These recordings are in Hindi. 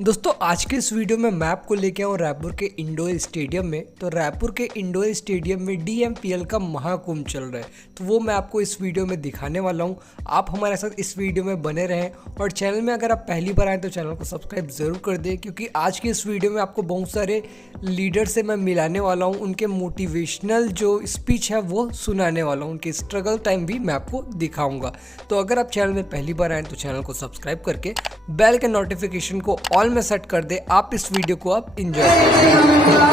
दोस्तों आज के इस वीडियो में मैं आपको लेके आऊँ रायपुर के इंडोर स्टेडियम में। तो रायपुर के इंडोर स्टेडियम में डीएमपीएल का महाकुंभ चल रहा है, तो वो मैं आपको इस वीडियो में दिखाने वाला हूँ। आप हमारे साथ इस वीडियो में बने रहें और चैनल में अगर आप पहली बार आए तो चैनल को सब्सक्राइब ज़रूर कर दें, क्योंकि आज की इस वीडियो में आपको बहुत सारे लीडर से मैं मिलाने वाला हूँ। उनके मोटिवेशनल जो स्पीच है वो सुनाने वाला हूँ, उनके स्ट्रगल टाइम भी मैं आपको दिखाऊँगा। तो अगर आप चैनल में पहली बार आए तो चैनल को सब्सक्राइब करके बेल के नोटिफिकेशन को ऑल में सेट कर दे। आप इस वीडियो को आप एंजॉय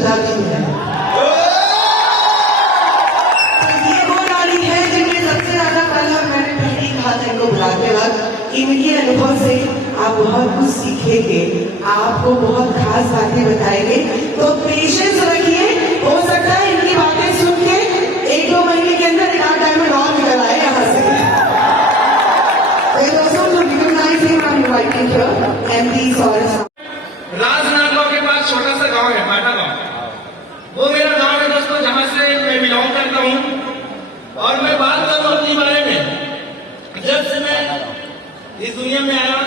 सुधारती है। तो ये वो नारी है जिनमें सबसे ज्यादा कल मैंने पहले ही कहा था इनको बुलाते वक्त, इनके अनुभव से आप बहुत कुछ सीखेंगे, आपको बहुत खास बातें बताएंगे। तो पेशेंस रखिए, हो सकता है इनकी बातें सुन के 1-2 महीने के अंदर एक आध डायमंड और निकल आए यहाँ से। तो दोस्तों तो recognize him, I am inviting here MD Saurabh. Rajnandgaon के पास छोटा सा गांव है भाटा गांव, वो मेरा गांव है दोस्तों, जहां से मैं बिलोंग करता हूं। और मैं बात करूं अपने बारे में, जब से मैं इस दुनिया में आया,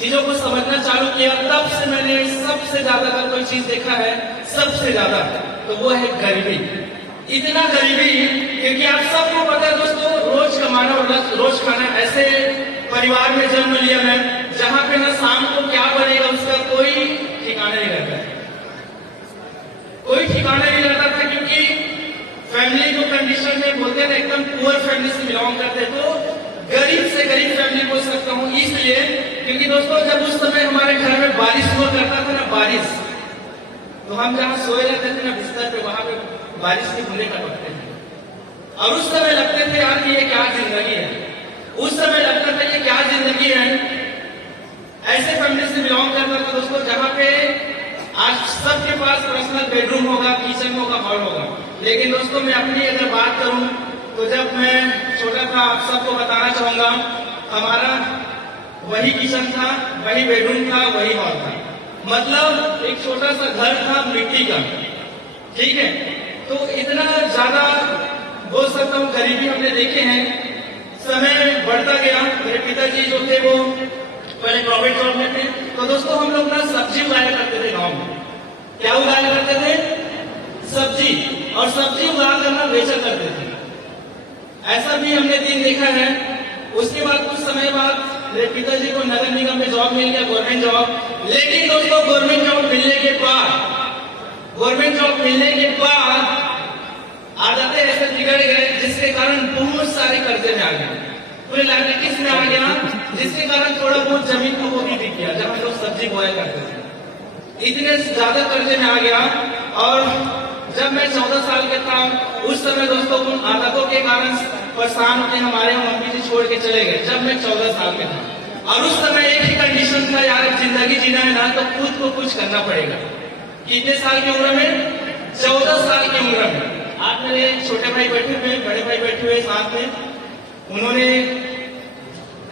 चीजों को समझना चालू किया, तब से मैंने सबसे ज्यादा अगर कोई चीज देखा है, सबसे ज्यादा तो वो है गरीबी। इतना गरीबी क्योंकि आप सबको पता है दोस्तों, रोज कमाना और रोज खाना। ऐसे परिवार में जन्म लिया मैं जहां पे ना शाम को क्या बनेगा उसका कोई ठिकाना नहीं रहता, कोई ठिकाना नहीं रहता था। क्योंकि फैमिली को कंडीशन में बोलते हैं ना, एकदम पुअर फैमिली से बिलोंग करते, तो गरीब से गरीब फैमिली बोल सकता हूँ। इसलिए क्योंकि दोस्तों जब उस समय हमारे घर में बारिश हुआ करता था ना, बारिश, तो हम जहाँ सोए रहते थे ना बिस्तर पे, वहां पे बारिश की बूंदें टपकते थे। और उस समय लगते थे यार कि ये क्या जिंदगी है, उस समय लगता था ये क्या जिंदगी है। ऐसे फैमिली से बिलोंग करता था दोस्तों, जहाँ पे आज सबके पास पर्सनल बेडरूम होगा, किचन होगा, हॉल होगा। लेकिन दोस्तों मैं अपनी अगर बात करूं तो जब मैं छोटा था, आप सबको बताना चाहूंगा, हमारा वही किचन था, वही बेडरूम था, वही हॉल था। मतलब एक छोटा सा घर था मिट्टी का, ठीक है। तो इतना ज्यादा बोल सकता हूँ गरीबी हमने देखे हैं। समय बढ़ता गया, मेरे पिताजी जो थे वो पहले गवर्नमेंट जॉब में थे। तो दोस्तों हम लोग ना सब्जी उगाया करते थे गाँव में। क्या उगाया करते थे? सब्जी। और सब्जी उगा करना बेचा करते थे। ऐसा भी हमने दिन देखा है। उसके बाद कुछ समय बाद मेरे पिताजी को नगर निगम में जॉब मिल गया, गवर्नमेंट जॉब। लेकिन दोस्तों गवर्नमेंट जॉब मिलने के बाद आदतें ऐसे बिगड़ गए, जिसके कारण बहुत सारे कर्जे में आ गए। पूरे लाइबिलिटीज में आ गया, जिसके कारण थोड़ा बहुत जमीन को वो भी बिक गया, जब हम लोग सब्जी बोया करते थे। इतने ज्यादा कर्जे में आ गया। और जब मैं 14 साल के था, उस समय दोस्तों उन आदतों के कारण परेशान होकर हमारे मम्मी जी छोड़ के चले गए, जब मैं 14 साल के था। और उस समय एक ही कंडीशन था, यार जिंदगी जीना है ना तो खुद को कुछ करना पड़ेगा। कितने साल की उम्र में? 14 साल की उम्र में। आज मेरे छोटे भाई बैठे हुए, बड़े भाई बैठे हुए साथ में, उन्होंने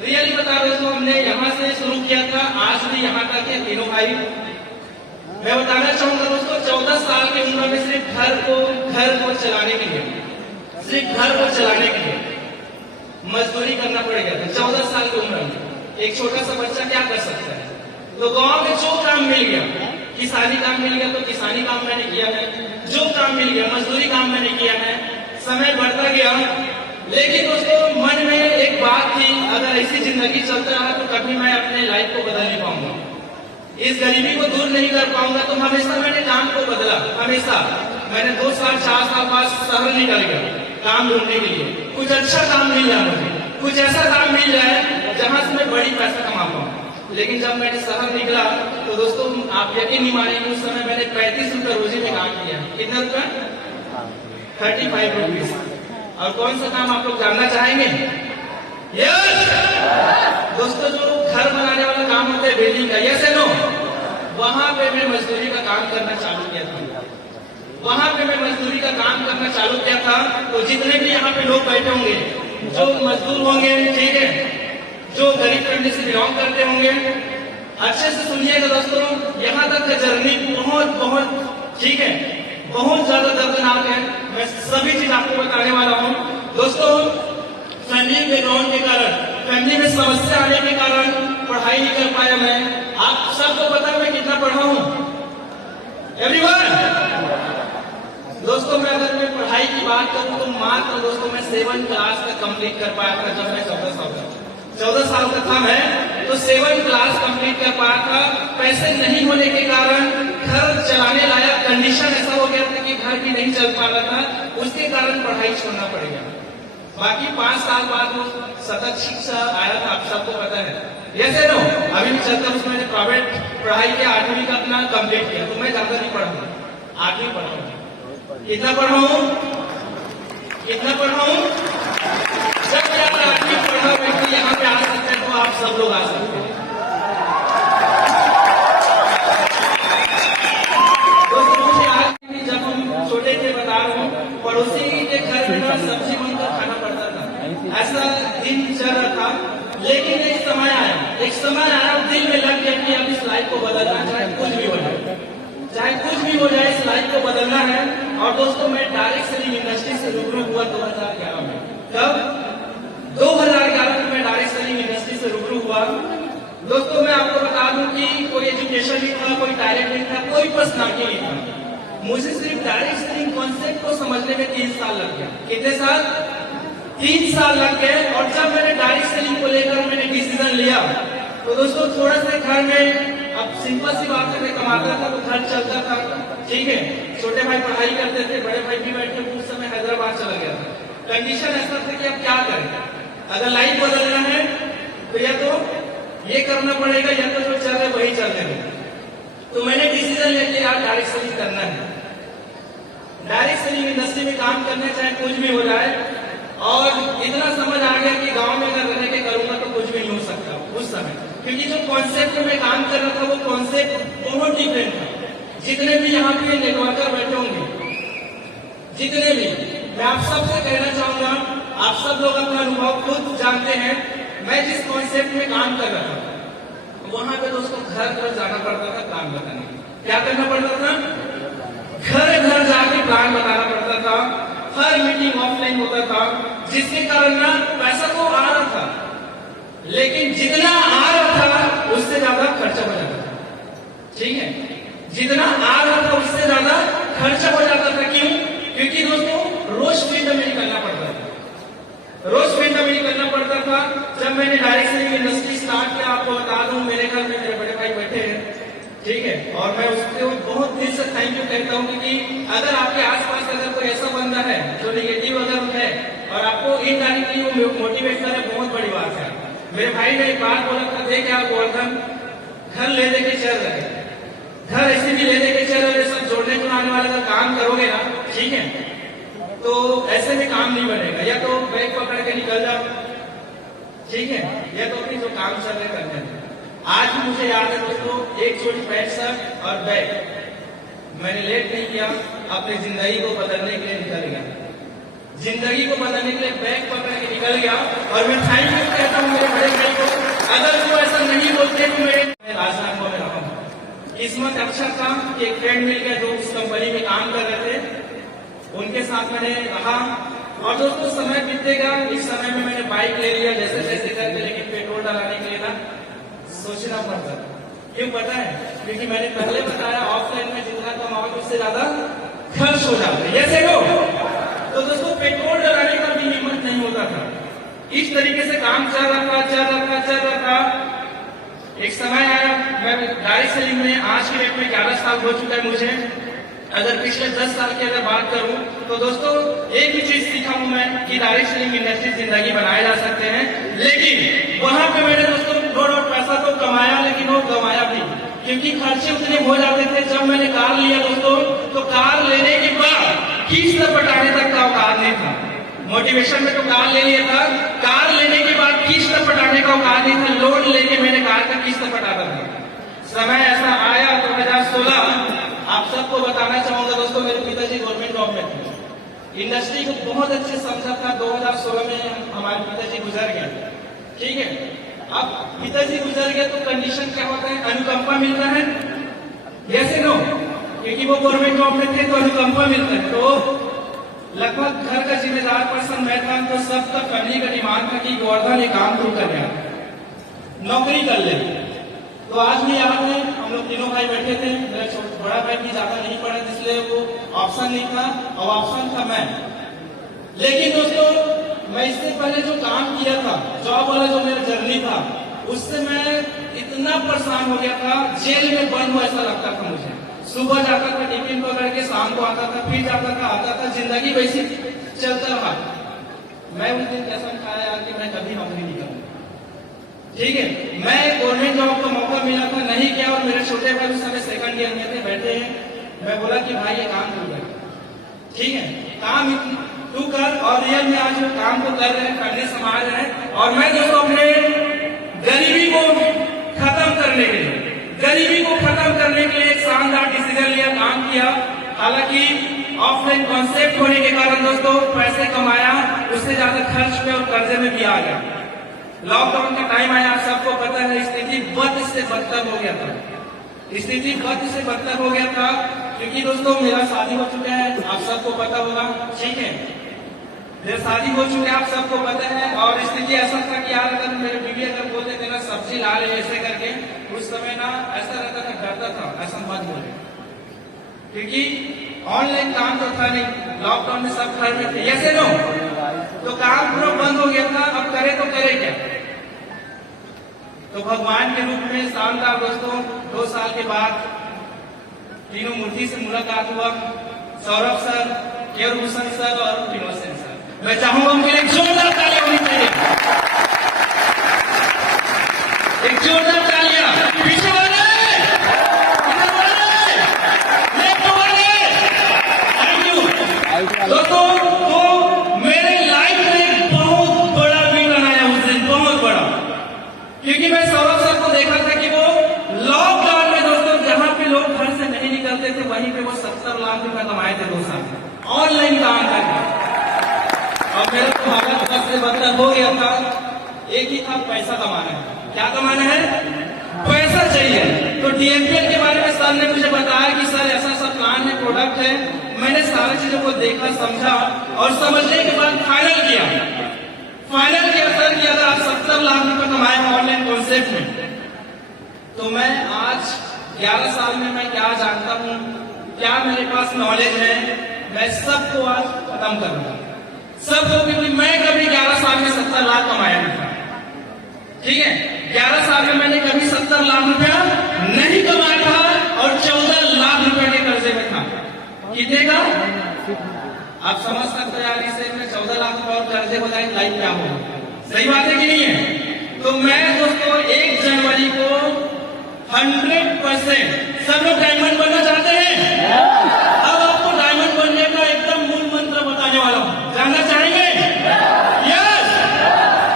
रियली बता रहे दोस्तों, हमने यहाँ से शुरू किया था, आज भी यहाँ तक है तीनों भाई। मैं बताना चाहूंगा दोस्तों, 14 साल की उम्र में सिर्फ घर को चलाने के लिए, मजदूरी करना पड़ गया था। 14 साल की उम्र में एक छोटा सा बच्चा क्या कर सकता है? तो गांव में जो काम मिल गया, किसानी काम मिल गया तो किसानी काम मैंने किया है, जो काम मिल गया मजदूरी काम मैंने किया है। समय बढ़ता गया, लेकिन दोस्तों मन में एक बात थी, अगर ऐसी जिंदगी चलता रहा तो कभी मैं अपने लाइफ को बदल नहीं पाऊंगा, इस गरीबी को दूर नहीं कर पाऊंगा। तो हमेशा मैंने काम को बदला। हमेशा मैंने 2 साल 4 साल बाद शहर निकल गया काम ढूंढने के लिए। कुछ अच्छा काम मिल जाए मुझे, कुछ ऐसा काम मिल जाए जहां से मैं बड़ी पैसा कमा पाऊँ। लेकिन जब मैंने शहर निकला तो दोस्तों आप यकीन नहीं मानेंगे, उस समय मैंने 35 रुपए रोजी में काम किया। कितना रुपया? 35 रुपीज। और कौन सा काम आप लोग जानना चाहेंगे? यस दोस्तों, जो घर बनाने वाला काम होता है बिल्डिंग का, यस है नो, वहां पे मैं मजदूरी का काम करना चालू किया था। तो जितने भी यहाँ पे लोग बैठे होंगे, जो मजदूर होंगे, ठीक है, जो गरीब फैमिली से बिलोंग करते होंगे, अच्छे से सुनिएगा दोस्तों, यहाँ तक का जर्नी बहुत ठीक है, बहुत ज्यादा दर्दनाक है। मैं सभी चीज आपको बताने वाला हूँ दोस्तों। फैमिली बैकग्राउंड के कारण, फैमिली में समस्या आने के कारण पढ़ाई नहीं कर पाया मैं। आप सबको पता है मैं कितना पढ़ा हूँ? एवरीवन दोस्तों, मैं अगर मैं पढ़ाई की बात करूँ तो मात्र दोस्तों मैं 7th क्लास तक कंप्लीट कर पाया था। जब मैं 14 साल का था मैं, तो 7th क्लास कंप्लीट कर पाया था। पैसे नहीं होने के कारण घर चलाने लायक कंडीशन ऐसा हो गया था कि घर भी नहीं चल पा रहा था, उसके कारण पढ़ाई छोड़ना पड़ गया। बाकी 5 साल बाद वो सतत शिक्षा आया था, आप सबको पता है, यस है नो, अभी भी चलता है। उसमें मैंने प्राइवेट पढ़ाई के 8वीं का अपना कंप्लीट किया, तो मैं ज्यादा नहीं पढ़ा। 8वीं पढ़ा हूँ। कितना पढ़ा हूँ? कितना पढ़ा हूँ? जब आप 8वीं पढ़ा व्यक्ति यहाँ पे आ सकते हैं तो आप सब लोग आ सकते हैं। दोस्तों मुझे आज भी जब हम छोटे थे बता रहा हूँ, पड़ोसी के घर में ना सब्जी बनकर खाना पड़ता था, ऐसा दिन चल रहा था। लेकिन एक समय आया दिल में लग गया कि अब इस लाइफ को बदलना, चाहे कुछ भी हो जाए, चाहे कुछ भी हो जाए, इस लाइफ को बदलना है। और दोस्तों मैं डायरेक्ट सेलिंग इंडस्ट्री से रूबरू हुआ 2011 में। कब? 2011 में मैं डायरेक्ट सेलिंग इंडस्ट्री से रूबरू हुआ। दोस्तों मैं आपको बता दूं कि कोई एजुकेशन नहीं था, कोई टैलेंट नहीं था, कोई पर्सनालिटी नहीं था। मुझे सिर्फ डायरेक्ट सेलिंग कॉन्सेप्ट को समझने में 3 साल लग गया। कितने साल? 3 साल लग गए। और जब मैंने डायरेक्ट सेलिंग को लेकर मैंने डिसीजन लिया तो दोस्तों थोड़ा सा घर में, अब सिंपल सी बात है, मैं कमाता था तो घर चलता था, ठीक है। छोटे भाई पढ़ाई करते थे, बड़े भाई भी बैठे, उस समय हैदराबाद चला गया था। कंडीशन ऐसा था कि अब क्या करें, अगर लाइफ बदलना है तो या तो ये करना पड़ेगा या तो जो चल रहे वही चलने दो। तो मैंने डिसीजन ले लिया डायरेक्ट सेलिंग करना है, डायरेक्ट सेलिंग इंडस्ट्री में काम करना है, चाहे कुछ भी हो जाए। और इतना समझ आ गया कि गांव में अगर रह के करूंगा तो कुछ भी नहीं हो सकता उस समय, क्योंकि जो कॉन्सेप्ट में काम कर रहा था वो कॉन्सेप्ट बहुत डिफरेंट था। जितने भी यहाँ पे नेटवर्कर बैठे होंगे, जितने भी, मैं आप सबसे कहना चाहूंगा, आप सब लोग अपना अनुभव खुद जानते हैं। मैं जिस कॉन्सेप्ट में काम कर रहा था वहां पे दोस्तों घर घर जाना पड़ता था प्लान बताने। क्या करना पड़ता था? घर घर जाके प्लान बताना पड़ता था। हर मीटिंग ऑफलाइन होता था, जिसके कारण ना पैसा तो आ रहा था, लेकिन जितना आ रहा था उससे ज्यादा खर्चा हो जाता था, ठीक है। जितना आ रहा था उससे ज्यादा खर्चा हो जाता था। क्यों? क्योंकि दोस्तों रोज फील्ड में निकलना पड़ता था, रोज फील्ड में निकलना पड़ता था। जब मैंने डायरेक्ट सेलिंग इंडस्ट्री स्टार्ट किया, आपको बता दूं मेरे घर में मेरे बड़े भाई बैठे हैं, ठीक है। और मैं उसको बहुत दिल से थैंक यू कहता हूँ, क्योंकि अगर आपके आसपास अगर कोई ऐसा बंदा है जो नेगेटिव अगर है और आपको इनडायरेक्टली वो मोटिवेट करे, बहुत बड़ी बात है। मेरे भाई ने एक बात बोला था, देख यार गोवर्धन, घर ले दे के चल रहे, घर ऐसे भी ले दे के चल रहे, सब जोड़ने जुड़ाने वाले अगर काम करोगे ना, ठीक है, तो ऐसे में काम नहीं बनेगा। या तो बैग पकड़ के निकल जाओ, ठीक है, या तो अपनी जो काम चल रहे करने हैं। आज मुझे याद है दोस्तों, एक जोड़ी पैंट शर्ट और बैग, मैंने लेट नहीं किया, अपनी जिंदगी को बदलने के लिए निकल गया, जिंदगी को बदलने के लिए बैग पकड़ के निकल गया। और मैं थैंक यू कहता हूँ मेरे बड़े भाई को, अगर वो ऐसा नहीं बोलते तो मैं राजनांदगांव में रहा हूँ। किस्मत अच्छा था कि एक फ्रेंड मिल गया जो उस कंपनी में काम कर रहे थे, उनके साथ मैंने रहा। और दोस्तों समय बीतेगा, इस समय में मैंने बाइक ले लिया जैसे तैसे करके, लेकिन पेट्रोल डलाने के लिए ना सोचना पड़ता। क्यों पता है? क्योंकि मैंने पहले बताया ऑफलाइन में जितना कमाओगे उससे ज्यादा खर्च हो जाता है, ये लो। तो दोस्तों पेट्रोल डलाने का भी हिम्मत नहीं होता था। इस तरीके से काम चल रहा था। एक समय आया, मैं डायरेक्ट सेलिंग में आज की डेट में 11 साल हो चुका है मुझे। अगर पिछले 10 साल की अगर बात करूं तो दोस्तों एक ही चीज सीखा हूं मैं कि डायरेक्ट सेलिंग इंडस्ट्री जिंदगी बनाए जा सकते हैं। लेकिन वहां पे मैंने दोस्तों थोड़ा पैसा तो कमाया, लेकिन वो गंवाया भी, क्योंकि खर्चे उतने हो जाते थे। जब मैंने कार लिया दोस्तों, तो कार लेने के बाद किस्त पटाने तक का औकात नहीं था। मोटिवेशन में तो कार ले लिया था, कार लेने के बाद किस्त पटाने का औकात नहीं था। लोन लेके मैंने कार का किस्त पटाता था। समय ऐसा आया 2016, आप सबको बताना चाहूंगा दोस्तों, मेरे पिताजी गवर्नमेंट जॉब में थे, इंडस्ट्री को बहुत अच्छे समझा था। 2016 में हमारे पिताजी गुजर गए, ठीक है। अब पिताजी गुजर गए तो कंडीशन क्या होता है? अनुकंपा मिलता है, यस नो, क्योंकि वो गवर्नमेंट जॉब में थे तो अनुकंपा मिलता है। तो लगभग घर का जिम्मेदार पर्सन मैं था, तो सब तक फैमिली का डिमांड था कि गोवर्धन एक काम शुरू कर नौकरी कर ले। तो आज भी याद है, हम लोग तीनों भाई बैठे थे, मेरा बड़ा भाई भी ज्यादा नहीं पढ़ा इसलिए वो ऑप्शन नहीं था, और ऑप्शन था मैं। लेकिन दोस्तों मैं इससे पहले जो काम किया था, जॉब वाला जो मेरा जर्नी था, उससे मैं इतना परेशान हो गया था, जेल में बंद हुआ ऐसा लगता था मुझे। सुबह जाता था टिफिन पकड़ के, शाम को आता था, फिर जाता था, आता था, जिंदगी वैसी चलता रहा। मैं उस दिन कैसा खाया कि मैं कभी नौकरी नहीं करूंगा, ठीक है। मैं गवर्नमेंट जॉब का मौका मिला था, नहीं किया। और मेरे छोटे भाई उस समय सेकंड ईयर में थे, बैठे हैं, मैं बोला कि भाई ये काम तू कर, ठीक है, काम तू कर। और रियल में आज वो काम को कर रहे हैं, फैमिली संभाल रहे हैं। और मैं दोस्तों अपने गरीबी को खत्म करने के लिए एक शानदार डिसीजन लिया, काम किया। हालांकि ऑफलाइन कॉन्सेप्ट होने के कारण दोस्तों पैसे कमाया, उससे ज्यादा खर्च में और कर्जे में भी आ गया। लॉकडाउन का टाइम आया, आप सबको पता है, स्थिति बद से बदतर हो गया था। क्योंकि दोस्तों मेरा शादी हो चुका है, आप सबको पता होगा, ठीक है, मेरा शादी हो चुका है, आप सबको पता है। और स्थिति ऐसा था कि यार अगर मेरे बीवी अगर बोलते थे ना सब्जी ला ले ऐसे करके, उस समय ना ऐसा रहता था, डरता था ऐसा मत बोले, क्योंकि ऑनलाइन काम तो था नहीं, लॉकडाउन में सब घर में थे, ऐसे नो तो काम पूरा बंद हो गया था। अब करे तो करे क्या? तो भगवान के रूप में शानदार दोस्तों 2 साल के बाद तीनों मूर्ति से मुलाकात हुआ, सौरभ सर, केवलभूषण सर और विनोद सेन सर। मैं चाहूंगा उनके लिए एक जोरदार तालियां होनी चाहिए, एक जोरदार तालियां। पीछे वाले, लेफ्ट वाले, थैंक यू दोस्तों। तो मेरे लाइफ में बहुत बड़ा भी बनाया उस दिन, बहुत बड़ा, क्योंकि मैं सौरभ सर को देखा था कि वो लॉकडाउन में दोस्तों जहां पे लोग घर से नहीं निकलते थे, वहीं पे वो 70 लाख रुपए कमाए थे 2 साल में ऑनलाइन काम करके। और मेरा तो हालत बस से बदतर हो गया था, एक ही था, पैसा कमाना है। क्या कमाना है? पैसा चाहिए। तो DMPL के बारे में सर ने मुझे बताया कि सर ऐसा ऐसा प्लान है, प्रोडक्ट है। मैंने सारी चीजों को देखा, समझा और समझने के बाद फाइनल किया सर कि अगर आप 70 लाख रुपए कमाए हैं ऑनलाइन कॉन्सेप्ट में, तो मैं आज 11 साल में मैं क्या जानता हूँ, क्या मेरे पास नॉलेज है, मैं सबको आज खत्म करूंगा, सबको। क्योंकि मैं कभी 11 साल में 70 लाख कमाया नहीं था, ठीक है, 11 साल में मैंने कभी 70 लाख रुपया नहीं कमाया था और 14 लाख रुपए के कर्जे में था। कितने का आप समझ सकते हैं यार, इससे में 14 लाख रुपए और कर्जे हो जाए लाइफ क्या होगा? सही बात है कि नहीं है? तो मैं दोस्तों 1 जनवरी को 100% सब लोग डायमंड बनना चाहते हैं। अब आपको डायमंड बनने का एकदम मूल मंत्र बताने वाला हूं, जानना चाहेंगे? यस।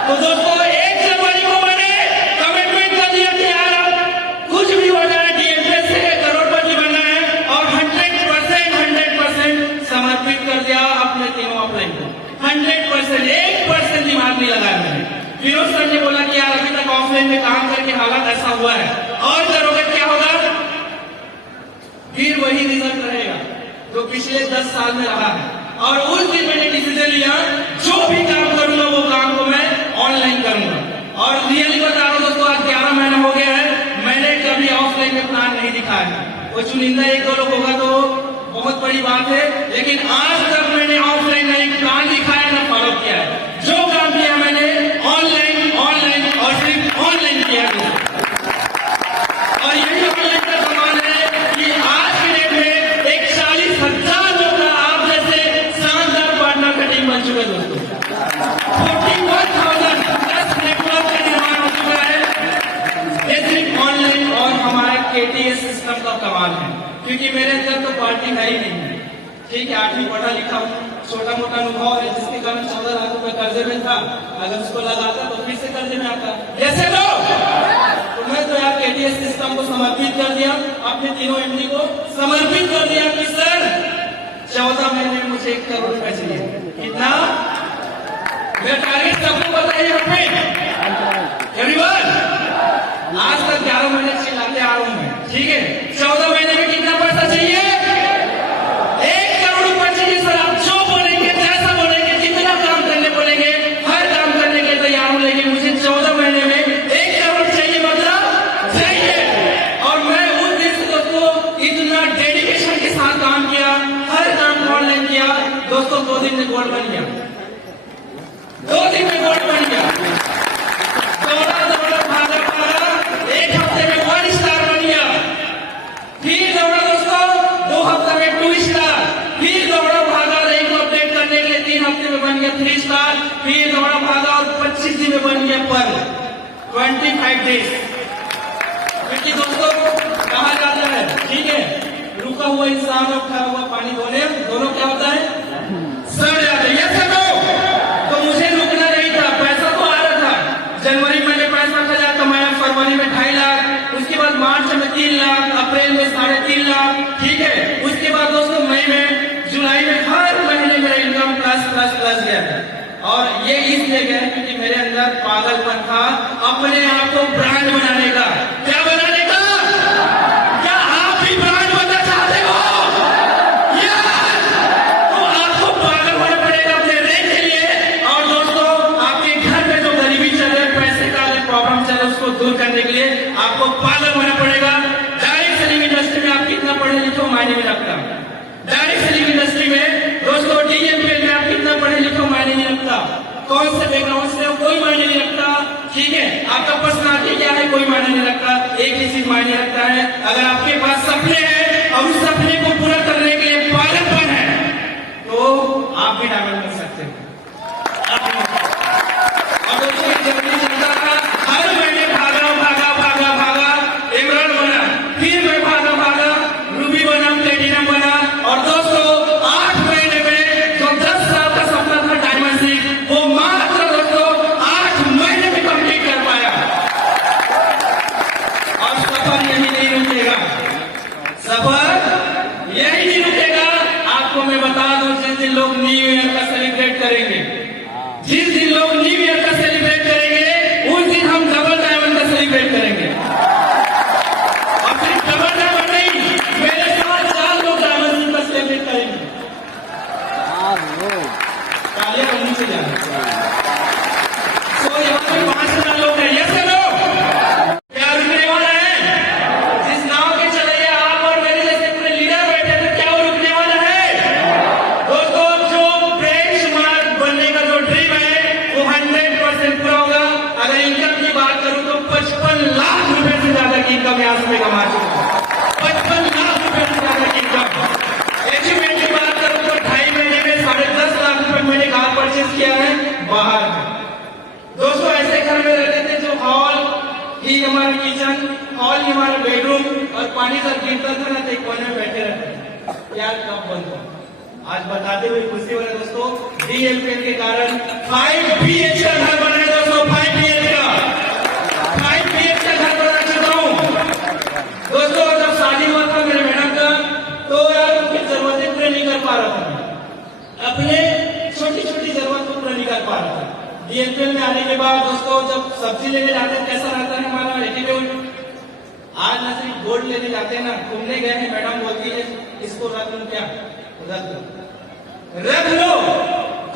तो दोस्तों 1 जनवरी को मैंने कमिटमेंट कर दिया कि यार कुछ भी हो जाए DMPL से करोड़पति बनना है, और 100% समर्पित कर दिया अपने तीनों ऑफलाइन को। 100%, 1% दिमाग नहीं लगाया मैंने। विनोद सर ने बोला कि यार अभी तक ऑफलाइन में काम करके हालात ऐसा हुआ है, और करोगे क्या होगा? फिर वही रिजल्ट रहेगा जो पिछले 10 साल में रहा है। और उस दिन मैंने डिसीजन लिया, जो भी काम करूंगा वो काम को मैं ऑनलाइन करूंगा। और रियली बता रहा हूं दोस्तों, आज 11 महीना हो गया है, मैंने कभी ऑफलाइन में प्लान नहीं दिखाया। वो चुनिंदा 1-2 लोग होगा तो बहुत बड़ी बात है, लेकिन आज तक मैंने ऑफलाइन में एक प्लान दिखाया ना फॉलो किया है। जो काम किया मैंने ऑनलाइन और सिर्फ ऑनलाइन किया है। और यही ऑनलाइन का सवाल है कि आज की डेट में एक 40,000 लोग का आप जैसे शानदार पार्टनर का टीम बन चुका है दोस्तों। 41,000 प्लस नेटवर्क का निर्माण हो चुका है। ये सिर्फ ऑनलाइन और हमारे KTS सिस्टम का कमाल है, क्योंकि मेरे अंदर तो पार्टी है ही नहीं, ठीक है, 8वीं पढ़ा लिखा हूँ, छोटा मोटा अनुभव है, जिसके कारण 14 लाख रुपए कर्जे में था। अगर उसको लगाता तो फिर से कर्जे में आता, जैसे तो मैं तो यार KTS सिस्टम को समर्पित कर दिया, अपने तीनों MD को समर्पित कर दिया कि सर 14 महीने में मुझे 1 करोड़ रुपए चाहिए। कितना? मेरा टारगेट सबको पता है यहाँ पे एवरीवन। आज तक 11 महीने चिल्लाते आ रहा हूं मैं, ठीक है, 14 महीने में कितना पैसा चाहिए? 1 करोड़ रुपए चाहिए सर। आप जो बोलेंगे, जैसा बोलेंगे, जितना काम करने बोलेंगे, हर काम करने के लिए तैयार हूं, लेकिन मुझे 14 महीने में 1 करोड़ चाहिए, मतलब चाहिए। और मैं उस दिन से दोस्तों इतना डेडिकेशन के साथ काम किया, हर काम ऑनलाइन किया दोस्तों। 2 दिन में गोल्ड बन गया, 2 दिन में गोल्ड बन गया। दौड़ा भागा 1 हफ्ते में 1 स्टार बन गया। फिर दौड़ा दोस्तों 2 हफ्ते में 2 स्टार। फिर दौड़ा भागा रैंक अपडेट करने के लिए 3 हफ्ते में बन गया 3 स्टार। फिर दौड़ा भागा और 25 दिन में बन गया पर 25 डेज। क्योंकि दोस्तों कहा जाता है, ठीक है, रुका सोता हुआ इंसान और खड़ा हुआ पानी धोने दोनों क्या होता है, सड़ जाते हैं। ये सब तो मुझे रुकना नहीं था, पैसा तो आ रहा था। जनवरी में मैंने पैसा 1,000 कमाया, फरवरी में 2.5 लाख, उसके बाद मार्च में 3 लाख, अप्रैल में 3.5 लाख, ठीक है। उसके बाद दोस्तों मई में, जुलाई में हर महीने मेरा इनकम प्लस गया था। और ये इसलिए गया क्योंकि मेरे अंदर पागलपन था अपने आप को ब्रांड बनाने का। क्या बनाने का? क्या आप भी ब्रांड बनना चाहते हो? तो आपको पागल होना पड़ेगा अपने रेंज के लिए। और दोस्तों आपके घर में जो गरीबी चल रहा है, पैसे का अगर प्रॉब्लम चल रहा है, उसको दूर करने के लिए आपको पागल होना पड़ेगा। डायरेक्ट सेलिंग इंडस्ट्री में आप कितना पढ़े लिखे हो मायने नहीं रखता। डायरेक्ट सेलिंग इंडस्ट्री में दोस्तों DMPL में आप कितना पढ़े लिखे हो मायने नहीं रखता। कौन से बैकग्राउंड से हो कोई मायने नहीं रखता, ठीक है। आपका पर्सनालिटी क्या है कोई मायने नहीं रखता। एक ही चीज मायने रखता है, अगर आपके पास सपने हैं और उस सपने को पूरा करने के लिए पागलपन है तो आप भी डायमंड कर सकते हैं। और दोस्तों जल्दी चलता था, हर महीने भागा एमराल्ड बना, फिर मैं भागा रूबी बना, प्लेटिनम बना। और दोस्तों 8 महीने में जो 10 साल का सपना था डायमंड लीग, वो मात्र दोस्तों 8 महीने में कंप्लीट कर पाया। और सफर यही नहीं रुकेगा, सफर यही नहीं रुकेगा। आपको मैं बता दूं, जिस दिन लोग न्यू ईयर का सेलिब्रेट करेंगे, जिस दिन लोग न्यू ईयर का सेलिब्रेट करेंगे, उस दिन हम डबल डायमंड का सेलिब्रेट करेंगे। और सिर्फ डबल डायमंड नहीं, मेरे साथ 4 लोग डायमंड का सेलिब्रेट करेंगे। तालियां बंदी से जाना। तो यहाँ पे 5 लोग हैं, यस लो क्या रुकने वाला है? जिस नाव के चले आप और मेरे जैसे पूरे लीडर बैठे थे, क्या वो रुकने वाला है? दोस्तों जो बेंचमार्क बनने का जो ड्रीम है वो 100% पूरा होगा। अगर इनकम की बात करूं तो 55 लाख रुपए से ज्यादा की इनकम यहाँ से मैं कमा चुका हूं। 55 लाख रुपए से ज्यादा की इनकम। अचीवमेंट की बात करूं तो 2.5 महीने में 10.5 लाख रुपए मैंने कार परचेज किया है बाहर में। दोस्तों ऐसे घर में रहते थे जो हॉल ही हमारा किचन, हॉल ही हमारा बेडरूम, और पानी जब गिरता था ना तो एक कोने में बैठे रहते थे, यार कब बंद हो। आज बताते हुए खुशी हो रहा है दोस्तों, DMPL के कारण 5 BH का घर बना है दोस्तों, 5 BH का घर बना चुका हूँ। दोस्तों जब शादी हुआ था मेरे मैडम का, तो यार उनकी जरूरतें पूरी नहीं कर पा रहा था, अपने छोटी छोटी जरूरत को पूरा नहीं कर पा रहा था। DMPL में आने के बाद दोस्तों जब सब्जी लेने जाते हैं, कैसा रहता है हमारा एटीट्यूड। आज ना सिर्फ गोल्ड लेने जाते हैं ना, घूमने गए हैं, मैडम बोलती है इसको रख लो, क्या रख लो,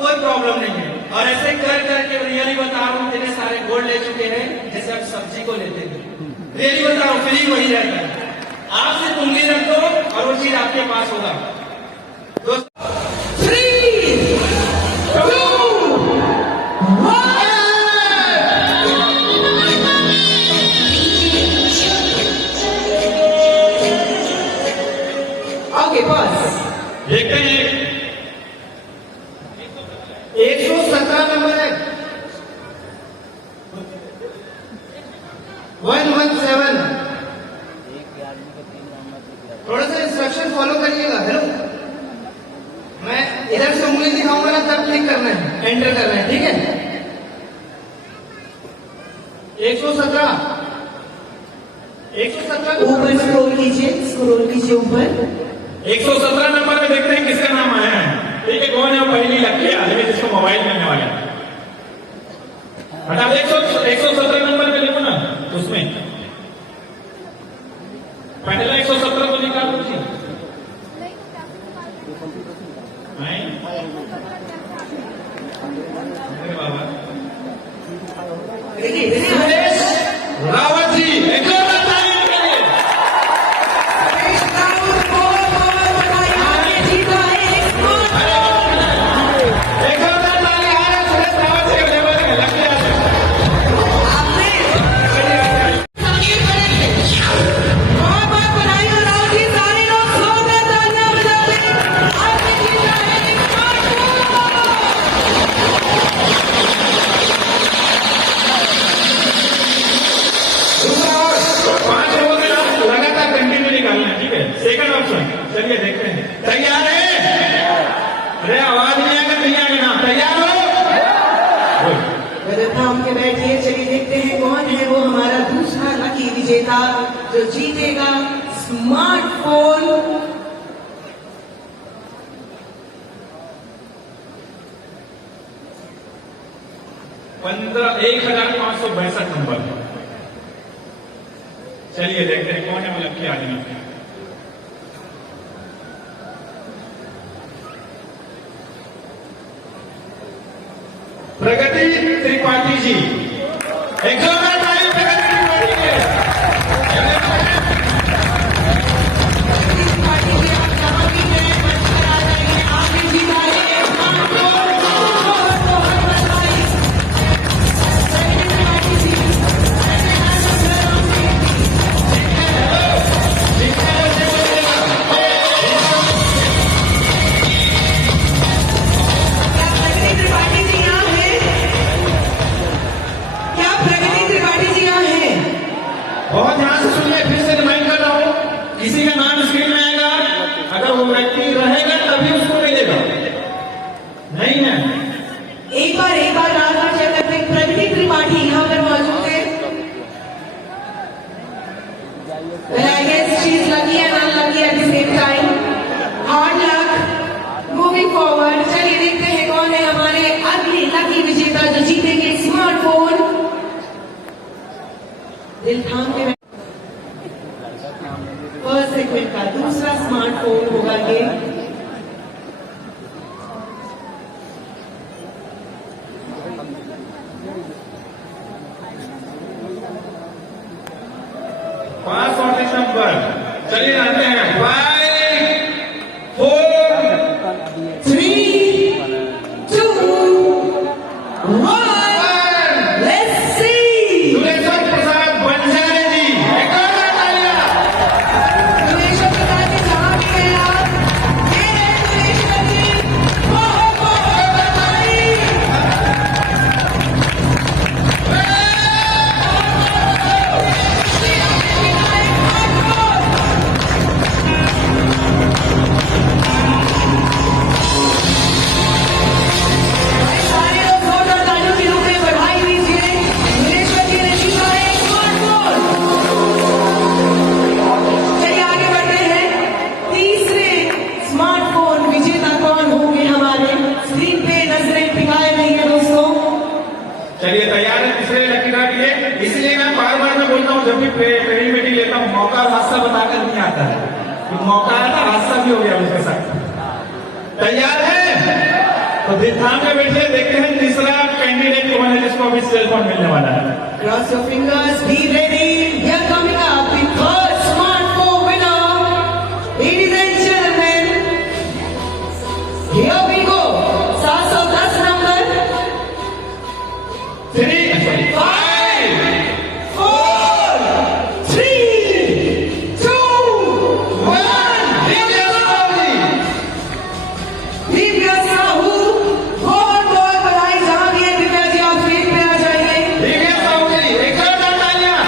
कोई प्रॉब्लम नहीं है। और ऐसे कर करके रियली बता रहा हूँ, इतने सारे गोल्ड ले चुके हैं जैसे आप सब्जी को लेते थे। रियली बता रहा हूँ, फ्री वही रहता है। आप सिर्फ उंगली रख दो और वो चीज आपके पास होगा। दोस्तों 3, 2, 1। ओके बस देखते हैं 117 नंबर है, 117। थोड़ा सा इंस्ट्रक्शन फॉलो करिएगा। हेलो, मैं इधर से उंगली दिखाऊंगा ना, तब क्लिक करना है, एंटर करना है, ठीक है। 117 ऊपर स्क्रॉल कीजिए ऊपर। 117 नंबर में देखते हैं किसका नाम आया है। ठीक है, कौन है? पहली लकी आदमी जिसको मोबाइल मिलने वाला है। हटा 117 नंबर में लिखो ना, उसमें पहला 117 को निकाल दीजिए। बाबा सुरेश रावत जी, एक और ताली के लिए। चलिए देखते हैं। तैयार है? अरे आवाज नहीं आएगा भैया के नाम। तैयार हो? थाम के बैठिए। चलिए देखते हैं कौन है वो हमारा दूसरा लकी विजेता जो जीतेगा स्मार्टफोन। 15,562 नंबर। चलिए देखते हैं कौन है वो लकी आदमी। प्रगति त्रिपाठी जी। एक जोरदार ताली प्रगति त्रिपाठी के। त्रिपाठी जी आप जहाँ भी हैं मंच पर आ जाइए। आपने जीता है स्मार्टफोन। बहुत बहुत बधाई। प्रगति त्रिपाठी जी क्या प्रगति त्रिपाठी जी यहाँ हैं? क्या प्रगति त्रिपाठी जी यहाँ हैं? बहुत ध्यान से सुनिए, फिर से रिमाइंड कर रहा हूं, किसी का नाम स्क्रीन में आएगा, अगर वो व्यक्ति रहेगा तभी उसको मिलेगा, नहीं है। एक बार रात में चेक करते हैं। प्रगति त्रिपाठी यहाँ पर मौजूद है। Well, I guess she is lucky and unlucky at the same time. Hard luck. Moving forward. चलिए देखते हैं कौन है हमारे अगले लकी विजेता जो जीतेंगे स्मार्टफोन। दिल थाम के फर्स्ट सेगमेंट का दूसरा स्मार्टफोन होगा ये। पांच और नंबर। चलिए आते हैं 5, 4, 3, 2, 1. Let's see. सुरेश्वर प्रसाद बंजारे जी। एक और तालियां। सुरेश्वर प्रसाद जी जहाँ भी हैं आप, ये है सुरेश्वर जी। बहुत बहुत बधाई। सारे लोग जोरदार तालियों के रूप में बधाई दीजिए। सुरेश्वर जी ने जीता है स्मार्टफोन। चलिए आगे बढ़ते हैं। तीसरे स्मार्टफोन विजेता कौन होंगे हमारे स्क्रीन पे नजरें टिकाए रहिए दोस्तों। चलिए तैयार है तीसरे लकी ड्रॉ के लिए। इसलिए मैं बार बार मैं बोलता हूँ, जब भी पेटी मेटी लेता हूँ, मौका और हादसा बताकर नहीं आता है। तो मौका आया था, हादसा भी हो गया उसके साथ। तैयार है? तो दिल थाम के बैठिए, देखते हैं तीसरा कैंडिडेट कौन है जिसको अभी सेल फोन मिलने वाला है। Cross your fingers, be ready. We are coming up with third smartphone winner. Ladies and gentlemen, here we go. 710 number. 3, 5, 4, 3, 2, 1. Divya Sahu, बहुत बहुत बधाई। जहाँ भी है दिव्या जी आप स्क्रीन पे आ जाइए। एक और तालियां।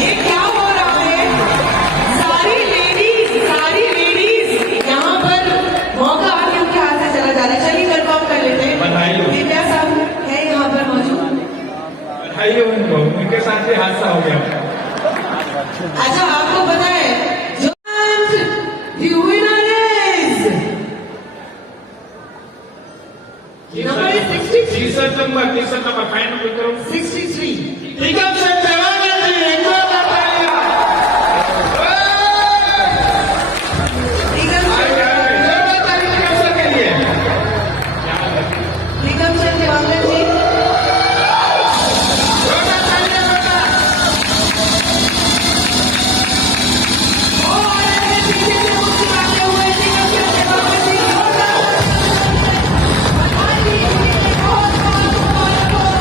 ये क्या हो रहा है? सारी लेडीज यहाँ पर मौका आके उनके हाथ से चला जा रहा है। चलिए कंफर्म कर लेते हैं। बधाई हो। दिव्या साहब है यहाँ पर मौजूद। बधाई हो उनको, उनके साथ भी हादसा हो गया। अच्छा आपको पता है जो the winner is number is 63. 63 number final करो। 63. निगम से देवानंद जी, एक और तालियां। निगम जोरदार ताली निगम सर के लिए। चंद देवांगन जी। जोरदार तालियां बेटा। और ऐसे पीछे से मुस्कुराते हुए निगम चंद देवांगन जी जोरदार बधाई दीजिए। बहुत बहुत बहुत बहुत।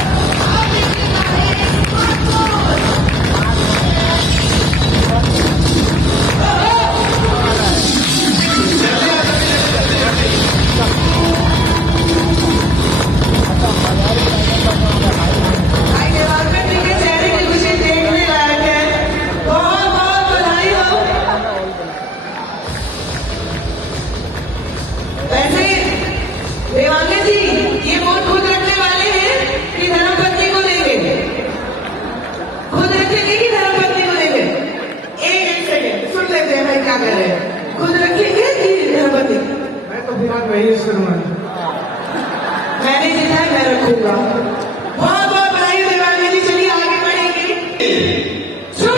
कर रहे हैं? खुद रखेंगे कि बंदी? मैं तो फिर आज वही करूँगा। मैंने जितना है मैं रखूंगा। बहुत बहुत बधाई हो देवांगी जी। चलिए आगे बढ़ेंगे। 2,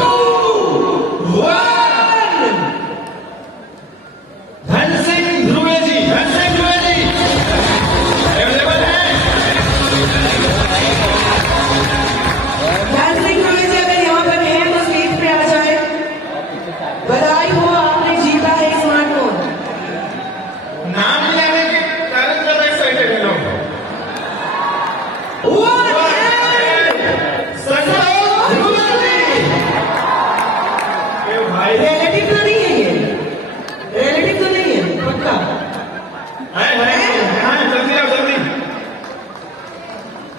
1 धन सिंह ध्रुवे जी, धन सिंह ध्रुवे जी अवेलेबल है। ध्यान से ध्रुवे जी अगर यहाँ पर है तो स्टेज पे आ जाए। बधाई हो, आपने जीता है स्मार्टफोन। नाम लेने के कारण ज्यादा एक्साइटेड है लोग। संतोष ध्रुवे जी। ए भाई रिलेटिव तो नहीं है ये? रिलेटिव तो नहीं है पक्का? हाँ, जल्दी आओ जल्दी।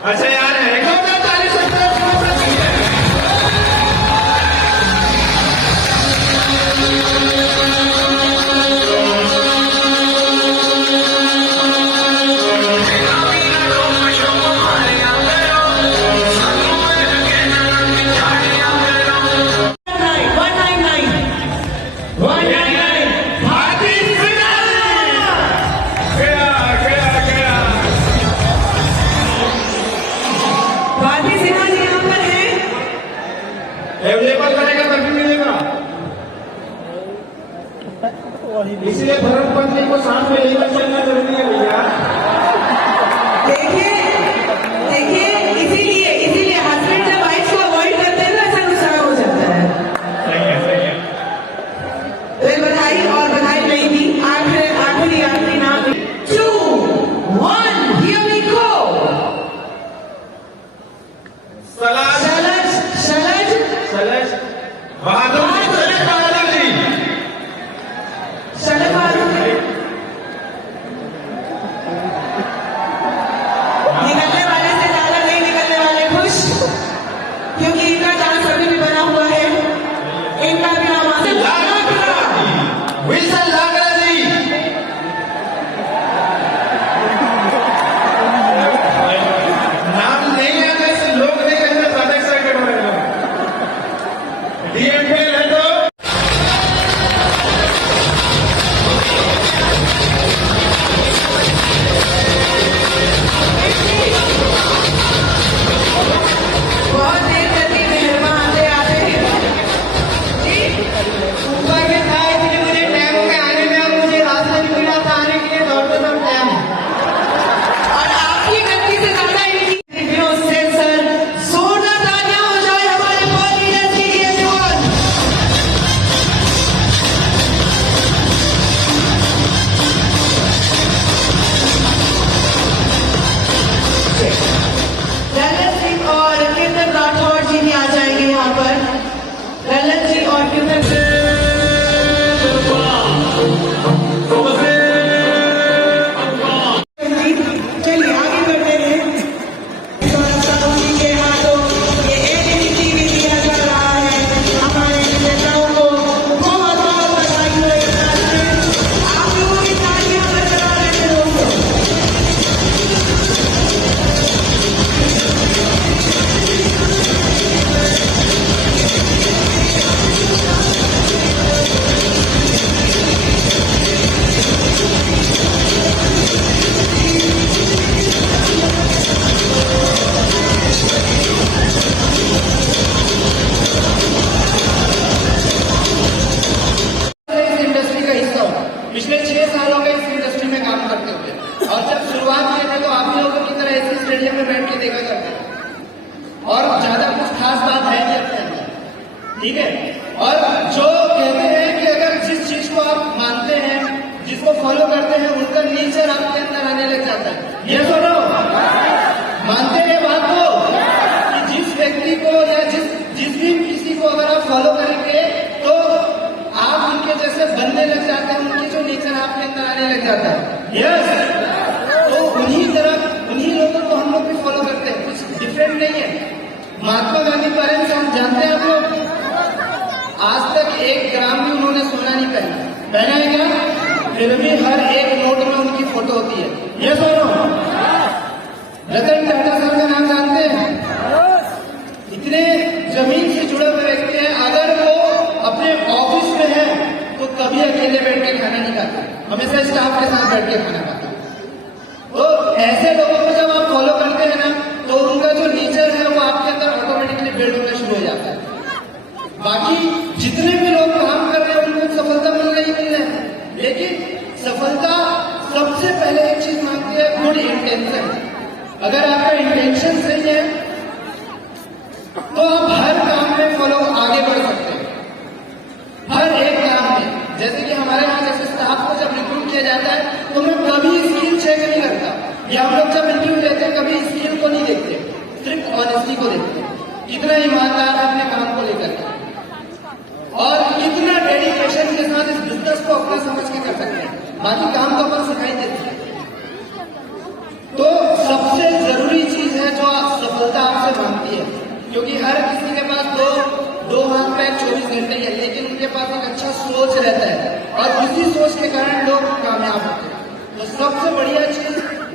अच्छा यार है एक और ताली सकते हैं। भारती सिन्हा जी यहाँ पर है। अवेलेबल करेगा तभी मिलेगा। इसलिए भरत पत्नी को साथ में लेकर चलना जरूरी है भैया। देखिए इसीलिए हस्बैंड जब वाइफ को अवॉइड करते हैं तो ऐसा नुकसान हो जाता है। सही है सही है। तो बधाई और बधाई नहीं दी। आखिरी नाम 2, 1 here we go। सलाज शलज Bahadur ji, शरद बहादुर जी। शरद बहादुर निकलने वाले से ज्यादा नहीं निकलने वाले खुश, क्योंकि इनका डांस अभी भी बना हुआ है। इनका भी नाम विल्सन लागरा जी। नाम नहीं आने से लोग नहीं रहते, ज्यादा एक्साइटेड हो रहे हैं। डीएमपीएल है तो बहुत देर करती मेहरबान आते ऊपर में था इसलिए मुझे टैम पे आने में और मुझे रास्ता नहीं मिला था आने के लिए दौड़ते दौड़ टैम। और आपकी गलती से ज्यादा इनकी रिव्यू से सर सोना तालियां हो जाए हमारे पॉल लीडर्स के लिए जवान। ललन सिंह और कीर्तन राठौर जी भी आ जाएंगे यहाँ पर। ललन जी और कीर्तन चलिए आगे बढ़ते हैं। साहब जी के हाथों ये एलईडी टीवी दिया जा रहा है। हमारे नेताओं को बहुत बहुत बधाई हो इस बात में। आप लोगों की तालियां बरकरार रखें दोस्तों। इस इंडस्ट्री का हिस्सा हूँ। पिछले 6 सालों में इस इंडस्ट्री में काम करते हुए, और जब शुरुआत किए थे तो आप ही लोगों की तरह इसी स्टेडियम में बैठ के देखा करते थे, और ज्यादा कुछ खास बात है नहीं अपने अंदर, ठीक है। और जो कहते हैं कि अगर जिस चीज को आप मानते हैं, जिसको फॉलो करते हैं, उनका नेचर आपके अंदर आने लग जाता है। ये सुनो, मानते हैं बात को कि जिस व्यक्ति को या जिस भी किसी को अगर आप फॉलो करेंगे तो आप उनके जैसे बनने लग जाते हैं, उनके जो नेचर आपके अंदर आने लग जाता है। यस, तो उन्हीं लोगों को हम लोग भी फॉलो करते हैं, कुछ डिफरेंट नहीं है। महात्मा गांधी पेरेंट्स हम जानते हैं, हम लोग आज तक 1 ग्राम भी उन्होंने सोना नहीं पहना है क्या? फिर भी हर एक नोट में उनकी फोटो होती है। ये सुनो, रतन टाटा साहब का नाम जानते हैं? इतने जमीन से जुड़े हुए व्यक्ति हैं, अगर वो अपने ऑफिस में है तो कभी स्टाफ के साथ बैठ के खाना खाता हूँ। तो ऐसे लोगों को जब आप फॉलो करते हैं ना, तो उनका जो नेचर है वो आपके अंदर ऑटोमेटिकली बिल्ड होना शुरू हो जाता है। बाकी जितने भी लोग काम कर रहे हैं उनको सफलता मिल रही है, लेकिन सफलता सबसे पहले एक चीज मांगती है, गुड इंटेंशन। अगर आपका इंटेंशन सही है तो आप हर काम में फॉलो आगे बढ़ सकते हैं, हर एक काम में। जैसे कि हमारे यहाँ जैसे स्टाफ को जब रिक्रूट किया जाता है तो मैं कभी स्किल चेक नहीं करता, या हम लोग जब इंटरव्यू लेते हैं कभी स्किल को नहीं देखते, सिर्फ ऑनेस्टी को देखते हैं, कितना ईमानदार है अपने काम को लेकर और कितना डेडिकेशन के साथ इस बिजनेस को अपना समझ के कर सकते हैं। बाकी काम तो अपन सिखाई देते हैं। तो सबसे जरूरी चीज है जो सफलता आपसे मांगती है, क्योंकि हर किसी के पास दो हाथ पैर 24 घंटे ही है, लेकिन उनके पास एक अच्छा सोच रहता है और उसी सोच के कारण लोग कामयाब होते हैं। तो सबसे बढ़िया चीज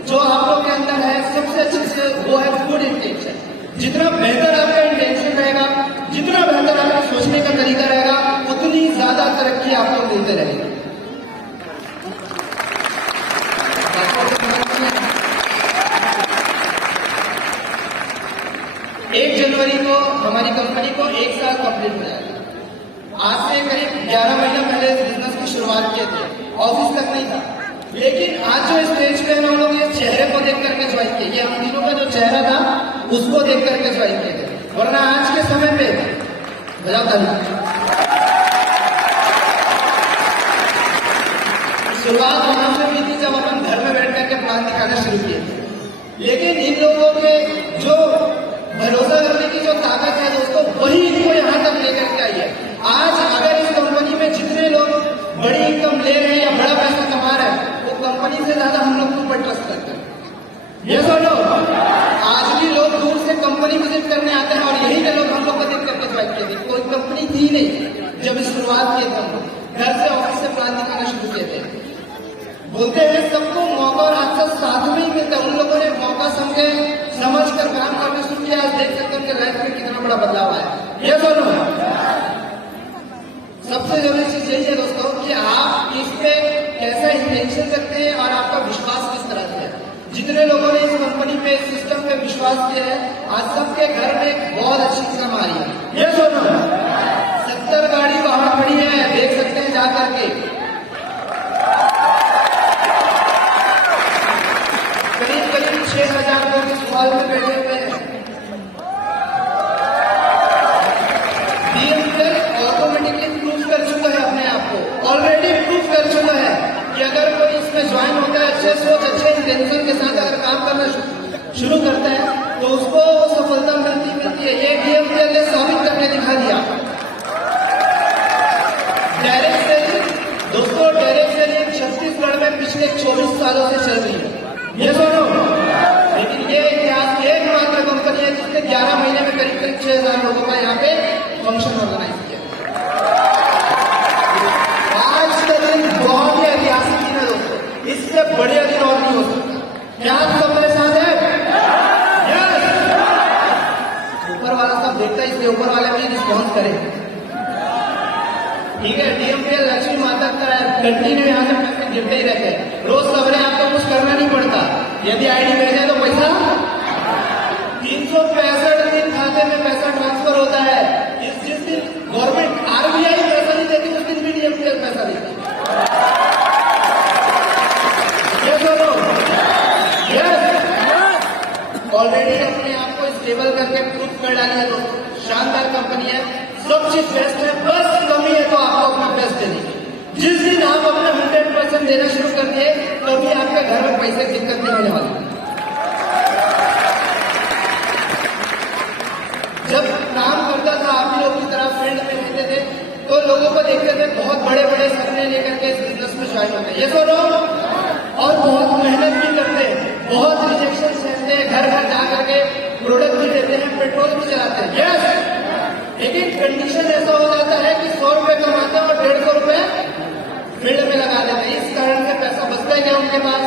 जो आप लोग के अंदर है, सबसे अच्छी चीज वो है गुड इंटेंशन। जितना बेहतर आपका इंटेंशन रहेगा, जितना बेहतर आपका सोचने का तरीका रहेगा, उतनी ज्यादा तरक्की आपको मिलते रहेगी। 1 जनवरी को हमारी कंपनी को 1 साल कंप्लीट हो जाएगा। आज से करीब 11 महीने पहले इस बिजनेस की शुरुआत किए थे, ऑफिस तक नहीं था, लेकिन आज जो स्टेज पे हम लोग ये चेहरे को देख करके ज्वाइन किए, ये हम तीनों का जो चेहरा था उसको देख करके ज्वाइन किए थे, वरना आज के समय पे बजाओ ताली। शुरुआत वहां से हुई थी जब अपन घर में बैठ करके प्लान दिखाना शुरू किए थे, लेकिन इन लोगों के जो भरोसा करने की जो ताकत है दोस्तों, वही इनको यहाँ तक लेकर के आई है। आज अगर इस कंपनी में जितने लोग बड़ी इनकम ले रहे हैं या बड़ा पैसा कमा रहे हैं, वो कंपनी से ज्यादा हम लोग के ऊपर ट्रस्ट करते हैं। ये सुनो, आज भी लोग दूर से कंपनी विजिट करने आते हैं और यही के लोग हम लोग को देख करके ज्वाइन किए थे। कोई कंपनी थी नहीं जब इस शुरुआत किए थे, हम लोग घर से ऑफिस से प्लान दिखाना शुरू किए थे। बोलते हैं सबको मौका और अक्सर साथ में ही मिलता है। उन लोगों ने मौका समझ कर काम करना शुरू किया। आज देख सकते हैं उनके लाइफ में कितना बड़ा बदलाव आया। ये सुनो, सबसे जरूरी चीज यही है दोस्तों कि आप इस पे कैसा इंटेंशन रखते हैं और आपका विश्वास किस तरह से है। जितने लोगों ने इस कंपनी पे, इस सिस्टम पे विश्वास किया है, आज सबके घर में एक बहुत अच्छी इनकम आ रही है। ये सुनो, 70 गाड़ी बाहर खड़ी है, देख सकते हैं जाकर के। करीब 6,000 लोग इस हॉल में बैठे हुए हैं। DMPL ऑटोमेटिकली प्रूफ कर चुका है अपने आप को, ऑलरेडी प्रूफ कर चुका है कि अगर कोई इसमें ज्वाइन होता है, अच्छे सोच अच्छे इंटेंशन के साथ अगर काम करना शुरू करता है तो उसको सफलता मिलती है। ये DMPL ने साबित करके दिखा दिया। डायरेक्ट सेलिंग दोस्तों, डायरेक्ट सेलिंग छत्तीसगढ़ में पिछले 24 सालों से चल रही है। ये सुनो, लेकिन ये इतिहास एकमात्र कंपनी है जिसने 11 महीने में करीब 6,000 लोगों का यहाँ पे फंक्शन ऑर्गेनाइज किया। आज का दिन बहुत ही ऐतिहासिक दिन है दोस्तों, इससे बढ़िया दिन और नहीं हो सकता। क्या आप सब मेरे साथ है? यस। ऊपर वाला सब देखता है, इसके ऊपर वाले भी रिस्पॉन्स करें। ठीक है, DMPL लक्ष्मी माता का कंटिन्यू यहाँ से पैसे गिरते ही रहते हैं। रोज सवेरे आपको कुछ करना नहीं पड़ता, यदि आईडी भेजे तो पैसा 365 दिन खाते में पैसा ट्रांसफर होता है। जिस दिन गवर्नमेंट RBI पैसा नहीं देती उस दिन भी DMPL पैसा देती है। ऑलरेडी अपने आप को स्टेबल करके प्रूफ कर डाली है दोस्तों। शानदार कंपनी है, सब चीज बेस्ट है, बस कमी है तो आपको अपना बेस्ट देनी। जिस दिन आप अपना 100% देना शुरू कर दिए, तभी आपके घर में पैसे की दिक्कत नहीं होने वाली। जब काम करता था आप ही लोग की तरह फील्ड में रहते थे, तो लोगों को देखते थे बहुत बड़े बड़े सपने लेकर के इस बिजनेस में ज्वाइन होते हैं। ये सुनो, और बहुत मेहनत भी करते हैं, बहुत रिजेक्शन सहते हैं, घर घर जा करके प्रोडक्ट भी देते हैं, पेट्रोल भी चलाते हैं। यस, लेकिन कंडीशन ऐसा हो जाता है कि 100 रुपए कमाते हैं और 150 रुपए फील्ड में लगा देते हैं। इस कारण से पैसा बचता है क्या उनके पास?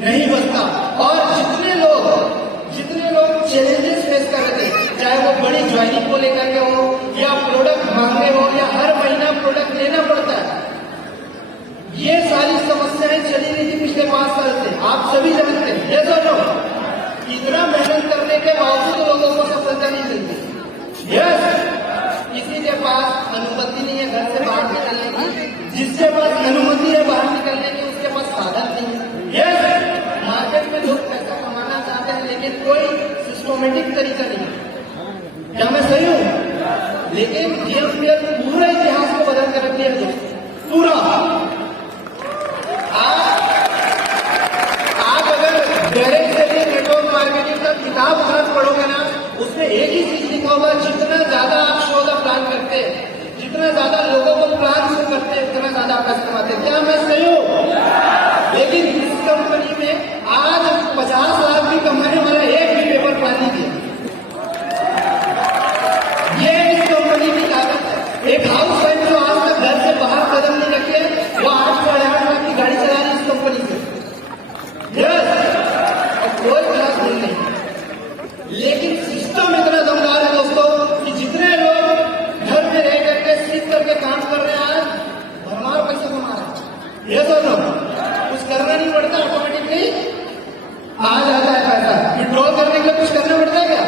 नहीं बचता। और जितने लोग चैलेंजेस फेस कर रहे थे, चाहे वो बड़ी ज्वाइनिंग को लेकर के हो या प्रोडक्ट मांगने हो या हर महीना प्रोडक्ट लेना पड़ता है, ये सारी समस्या नहीं चली रही थी पिछले 5 साल से, आप सभी जानते हैं। ये सोचो, इतना मेहनत करने के बावजूद लोगों को सफलता नहीं मिलती। यस, किसी के पास अनुमति नहीं है घर से बाहर निकलने की, जिसके पास अनुमति है बाहर निकलने की उसके पास साधन नहीं है। यस, मार्केट में लोग पैसा कमाना चाहते हैं लेकिन कोई सिस्टमेटिक तरीका नहीं है। क्या मैं सही हूँ? लेकिन DMPL पूरे इतिहास को बदल कर रख दिया दोस्तों, पूरा। आप अगर डायरेक्ट सेलिंग नेटवर्क मार्केटिंग का किताब खर्च पढ़ोगे ना, उसमें एक ही चीज लिखा होगा, जितना ज्यादा आप शो का प्लान करते हैं, जितना ज्यादा लोगों को प्लान शुरू करते हैं, उतना ज्यादा पैसे कमाते हैं। क्या मैं सही हूँ? लेकिन इस कंपनी में आज 50 लाख भी कमाने वाला एक भी पेपर प्लान नहीं दिया। ये इस कंपनी की ताकत है। एक हाउस वाइफ जो आज तक घर से बाहर कदम नहीं रखे, वो 8 से 8 लाख की गाड़ी चला रही इस कंपनी से। कोई क्लास नहीं। लेकिन सिस्टम इतना दमदार है दोस्तों कि जितने लोग घर में रह करके सीख करके काम कर रहे हैं, आज भरमार पैसा कमा रहे हैं। ये दोनों कुछ करना नहीं पड़ता, ऑटोमेटिकली आ जाता है पैसा। विड्रॉल करने के लिए कुछ करना पड़ता है क्या?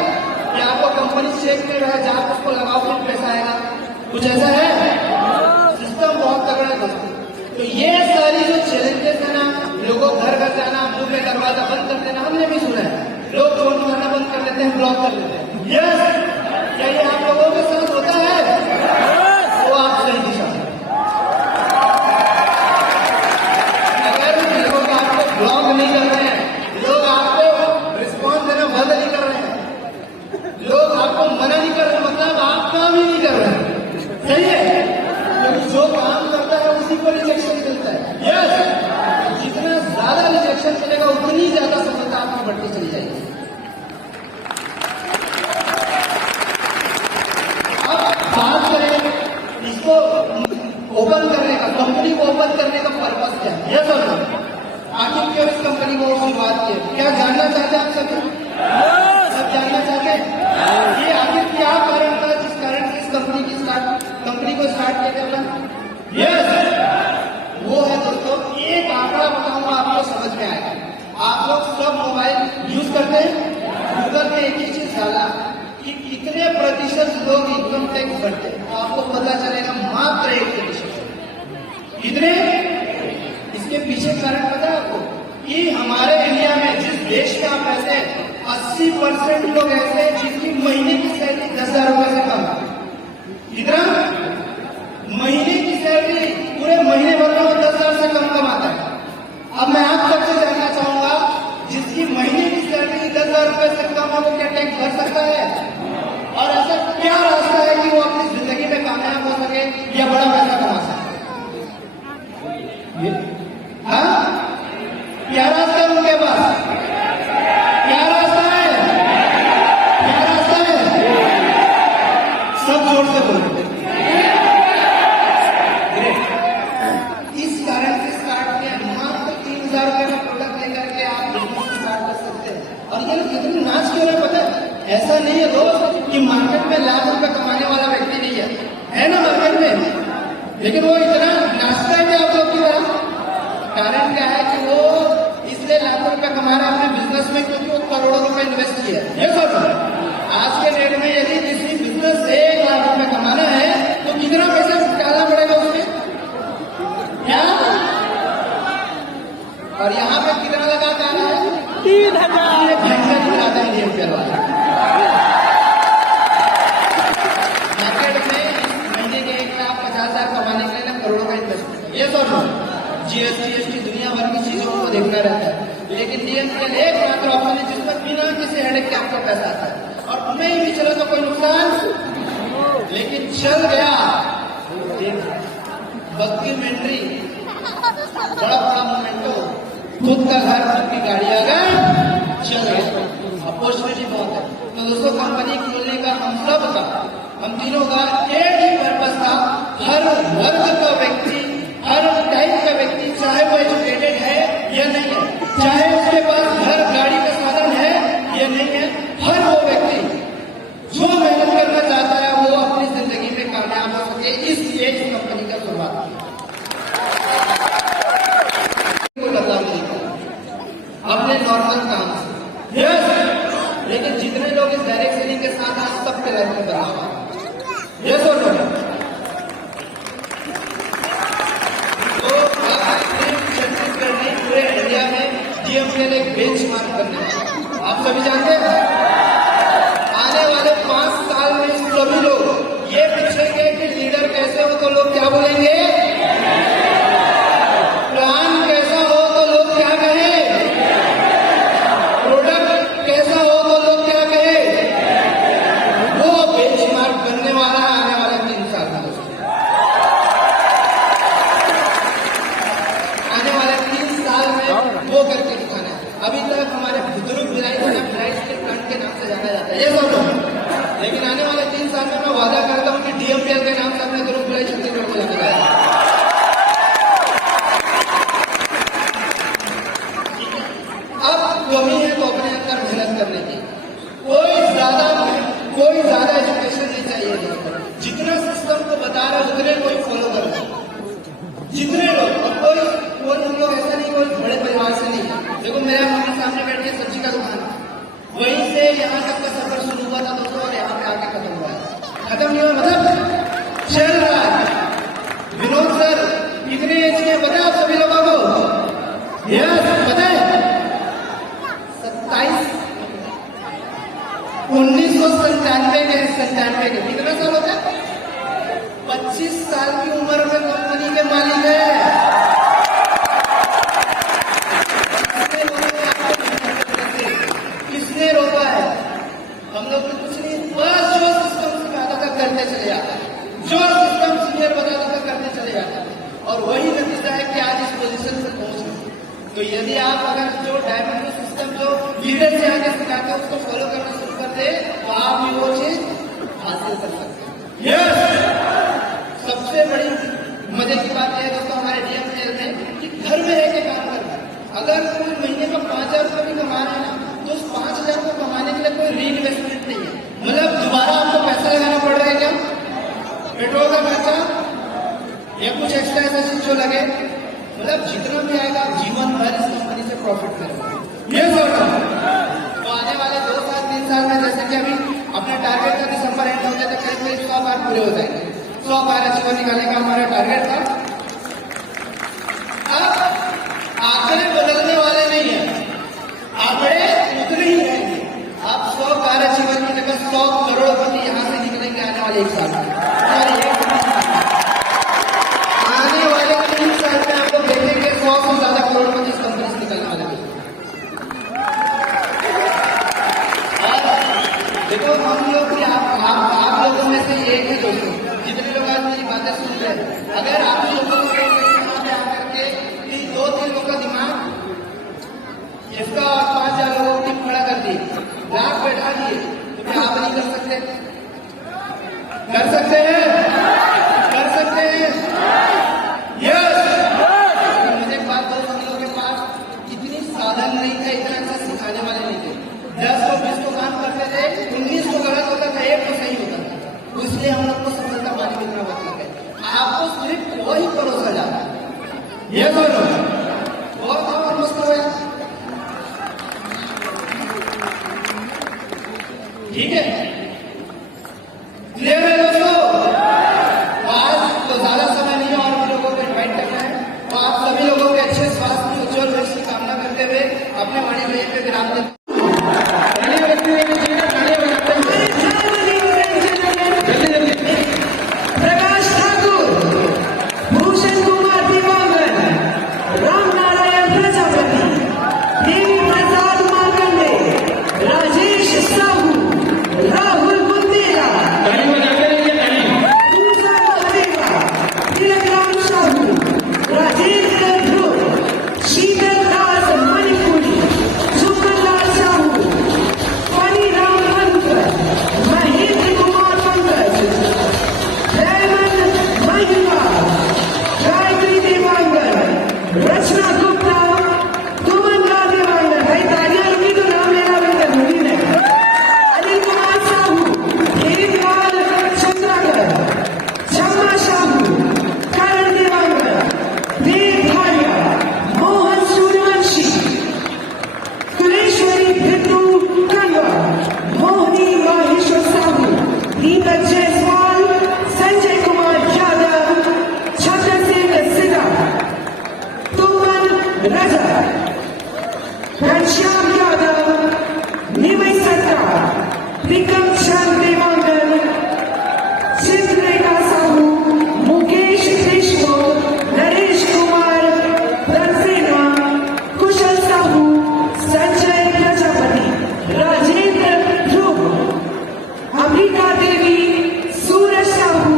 कि आपको कंपनी चेक में रहा, जहां उसको लगाओ फिर पैसा आएगा, कुछ ऐसा है? सिस्टम बहुत तगड़ा है दोस्तों। तो ये सारी जो चैलेंजेस है ना, लोगों घर घर जाना, मुंह में दरवाजा बंद कर देना, हमने भी सुना है। लोग फोन करना बंद कर देते हैं, ब्लॉक कर देते हैं। यस, क्या ये आप लोगों के साथ होता है? तो आप सही दिशा में। अगर लोग आपको ब्लॉक नहीं कर रहे हैं, लोग आपको रिस्पॉन्स देना बंद नहीं कर रहे हैं, लोग आपको मना नहीं कर रहे, मतलब आप काम ही नहीं कर रहे हैं। सही है? क्योंकि जो काम करता है उसी को रिजेक्शन मिलता है। यस, जितना ज्यादा रिजेक्शन मिलेगा उतनी ज्यादा सफलता आपकी बढ़ती चली जाएगी। अब बात करें इसको ओपन करने का, कंपनी को ओपन करने का पर्पस क्या है? यस और नो? आखिर क्यों इस कंपनी को शुरुआत की? क्या जानना चाहते हैं आप सब जानना चाहते हैं? ये आखिर क्या कारण था जिस कारण से इस कंपनी को स्टार्ट किया गया? यस, वो है दोस्तों, एक आंकड़ा बताऊंगा, आपको समझ में आएगा। आप लोग सब मोबाइल यूज करते हैं, गूगल में एक ही चीज डाला कि कितने प्रतिशत लोग इनकम टैक्स भरते हैं, तो आपको पता चलेगा मात्र 1%। कितने? इसके पीछे कारण पता है आपको? कि हमारे इंडिया में, जिस देश में आप रहते हैं, 80% लोग ऐसे हैं जिनकी महीने की सैलरी 10,000 रुपए से कम। कितना? महीने की सैलरी पूरे महीने भर में वो 10,000 से कम कमाता है। अब मैं आप सबसे जानना चाहूंगा, जिसकी महीने की सैलरी 10,000 रुपए से कम है, वो क्या टैक्स भर सकता है? और ऐसा क्या रास्ता है कि वो अपनी जिंदगी में कामयाब हो सके या बड़ा पैसा कमा सके? हाँ, क्या रास्ता है उनके पास? क्या रास्ता है? क्या रास्ता है? सब जोर से बोलो। इस कारण से स्टार्ट किया, मात्र 3,000 रुपए का प्रोडक्ट लेकर के आप बिजनेस स्टार्ट कर सकते हैं। और ये कितनी नाच क्यों है पता है? ऐसा नहीं है दोस्त कि मार्केट में लाख रुपए कमाने वाला व्यक्ति नहीं है ना मार्केट में, लेकिन वो इतना नाचता है कि आप लोग की तरह। कारण क्या है कि वो इसलिए लाखों रुपए कमा रहा है अपने बिजनेस में, क्योंकि वो करोड़ों रुपए इन्वेस्ट किया है। ये सोचो, आज के डेट में यदि किसी बिजनेस से 1 लाख रुपए कमाना है तो कितना पैसा डालना पड़ेगा उसमें? क्या? और यहाँ पे कितना लगा डाला है? 3,000 घंटे दिखाता है DMPL वाला। मार्केट में महीने के 1,50,000 कमाने के लिए ना करोड़ों का इन्वेस्टमेंट। ये सोचो, GST दुनिया भर की चीजों को देखना रहता है, लेकिन DMPL एकमात्र ऑप्शन है जिसमें बिना किसी हेडेक के आपको पैसा आता है। और नहीं भी चला तो कोई नुकसान, लेकिन चल गया डॉक्यूमेंट्री, बड़ा बड़ा मोमेंटो, खुद का घर, खुद की गाड़ी आ गए, चल गया। अपॉर्चुनिटी बहुत है। तो दोस्तों, कंपनी खोलने का हम सब का, हम तीनों का एक ही पर्पस था, हर वर्ग का व्यक्ति, हर टाइप का व्यक्ति, चाहे वो एजुकेटेड है या नहीं है, चाहे उसके पास घर गाड़ी का साधन है या नहीं है, हर वो व्यक्ति जो मेहनत करना चाहता है वो अपनी जिंदगी में कामयाब हो सके, इसलिए इस कंपनी का शुरुआत वो करके दिखाना है। अभी तक हमारे बुजुर्ग भिलाई को भिलाई स्टील प्लांट के नाम से जाना जाता है, ये सब। लेकिन आने वाले 3 साल में मैं वादा करता हूँ कि DMPL के नाम से अपने दुर्ग भिलाई छत्तीसगढ़ को जाना जाएगा। अब कमी है तो अपने अंदर मेहनत करने की। कोई ज्यादा एजुकेशन नहीं चाहिए। जितना सिस्टम को बता रहे उतने कोई फॉलो कर रहे, जितने लोग। और कोई हम लोग ऐसा नहीं, कोई बड़े परिवार से नहीं। देखो मेरे सामने बैठ के सब्जी का दुकान, वहीं से यहाँ तक का सफर शुरू हुआ था दोस्तों, और यहाँ पे आके खत्म हुआ है। खत्म नहीं हुआ मतलब चल रहा है। विनोद सर कितने एज के पता है आप सभी लोगों को? यस पता है, 1997 के कितना साल होता है? 25 साल की उम्र में कंपनी के मालिक है। किसने रोका है? हम लोग ने कुछ नहीं, बस जो सिस्टम सिखाता था करते चले जाता है, जो सिस्टम सीनियर बताता था करते चले जाता है, और वही नतीजा है कि आज इस पोजीशन पर पहुंचे। तो यदि आप अगर जो डायमंड सिस्टम जो लीडर से आगे सिखाते हैं उसको फॉलो करना शुरू करते तो आप भी वो चीज हासिल कर सकते हैं। यस, सबसे बड़ी मजे की बात यह है दोस्तों हमारे DMPL में कि घर में रह के काम करना। अगर कोई महीने का 5,000 रुपये भी कमा रहा है ना, तो उस 5,000 को कमाने के लिए कोई री इन्वेस्टमेंट नहीं है। मतलब दोबारा आपको पैसा लगाना पड़ रहा है क्या? पेट्रोल का खर्चा या कुछ एक्स्ट्रा ऐसा चीज जो लगे, मतलब जितना भी आएगा जीवन भर इस कंपनी से प्रॉफिट करेगा। ये तो आने वाले 2 साल 3 साल में जैसे कि अभी अपने टारगेट का दिसंबर एंड होते तो करीब करीब 100 बार पूरे हो जाएंगे। 100 बार अचीवर निकालने का हमारा टारगेट था। अब आंकड़े बदलने वाले नहीं है, आंकड़े उतने ही रहेंगे। आप 100 बार अचीवर की जगह 100 करोड़पति यहाँ से निकलेंगे आने वाले 1 साल में। आने वाले 3 साल में आप लोग देखेंगे 100 से ज्यादा करोड़पति इस कंपनी से निकलने वाले हैं। देखो हम लोग भी आप लोगों में से एक ही दोस्तों, जितने लोग आज मेरी बातें सुन रहे हैं, अगर आप लोगों को आकर के 2-3 लोगों का दिमाग इसका 5,000 लोगों की खड़ा कर दी, लाख बैठा दिए, तो क्या आप नहीं कर सकते? कर सकते हैं, कर सकते हैं। यस, मुझे एक बात दोस्तों, हम लोगों के पास इतनी साधन नहीं था, इतना अच्छा सिखाने वाले नहीं थे। 10 को 20 को काम करते थे, 19 को गलत होता था, 1 को सही होता था। इसलिए हम लोग को सफलता पाने में इतना वक्त लगा है। आपको सिर्फ वही परोसा जाता है। ये दोनों बहुत और मस्त हो गया, ठीक है, क्लियर है दोस्तों? आज तो ज्यादा समय नहीं है और भी लोगों को इन्वाइट करना है, तो आप सभी लोगों के अच्छे स्वास्थ्य उज्जवल भविष्य की कामना करते हुए अपने वाणी में पे विराम देते हैं। प्रकाश ठाकुर, भूषण कुमार दिवांगन, राम नारायण प्रजापति, देवी प्रसाद मार्कंडे, राजेश साहू, राहुल बुंदेला, पूजा महादेवा, तिलकराम साहू, राजेंद्र ध्रुव, शीतल दास मणिपुरी, सुमन लाल साहू, फनी राम मनकर, महेंद्र कुमार पंकज, रेमन महिमा, गायत्री देवांगन, रचना गुप्ता, तुमनला देवांगन, भाई तालियां लगी तो नाम लेना भी जरूरी है। अनिल कुमार साहू, देवलाल चंद्राकर, क्षमा साहू, करण देवांगन, देव भारिया, मोहन सूर्यवंशी, कुलेश्वरी भिट्टू कलवा, मोहनी माहेश्वर साहू, दीपक जायसवाल, संजय कुमार यादव, छत्र सिंह सिन्हा, तुमन रजक, घनश्याम यादव, निमय सरकार, विक्रम चंद देवांगन, चित्ररेखा साहू, मुकेश देशमुख, नरेश कुमार प्रसेना, कुशल साहू, संजय प्रजापति, राजेंद्र ध्रुव, अमृता देवी, सूरज साहू,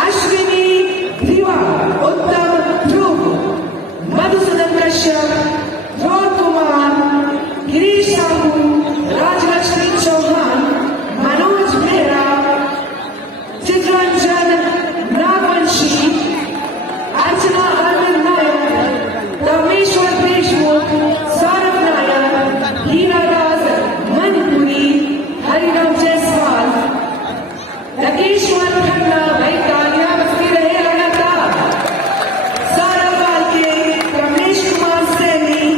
अश्विनी धिवा, उत्तम ध्रुव, मधुसूदन कश्यप, ध्रुव कुमार, गिरीश साहू, राजलक्ष्मी चौहान, मनोज मेहरा, चित्रंजन नागवंशी, अर्चना अरविंद नायक, रामेश्वर देशमुख, सौरभ नायक, हीरादास मनपुरी, हरिराम जायसवाल, राकेश्वर खन्ना, भाई तालियां बजती रहे लगातार, सौरभ वाल्के, रमेश कुमार सैनी,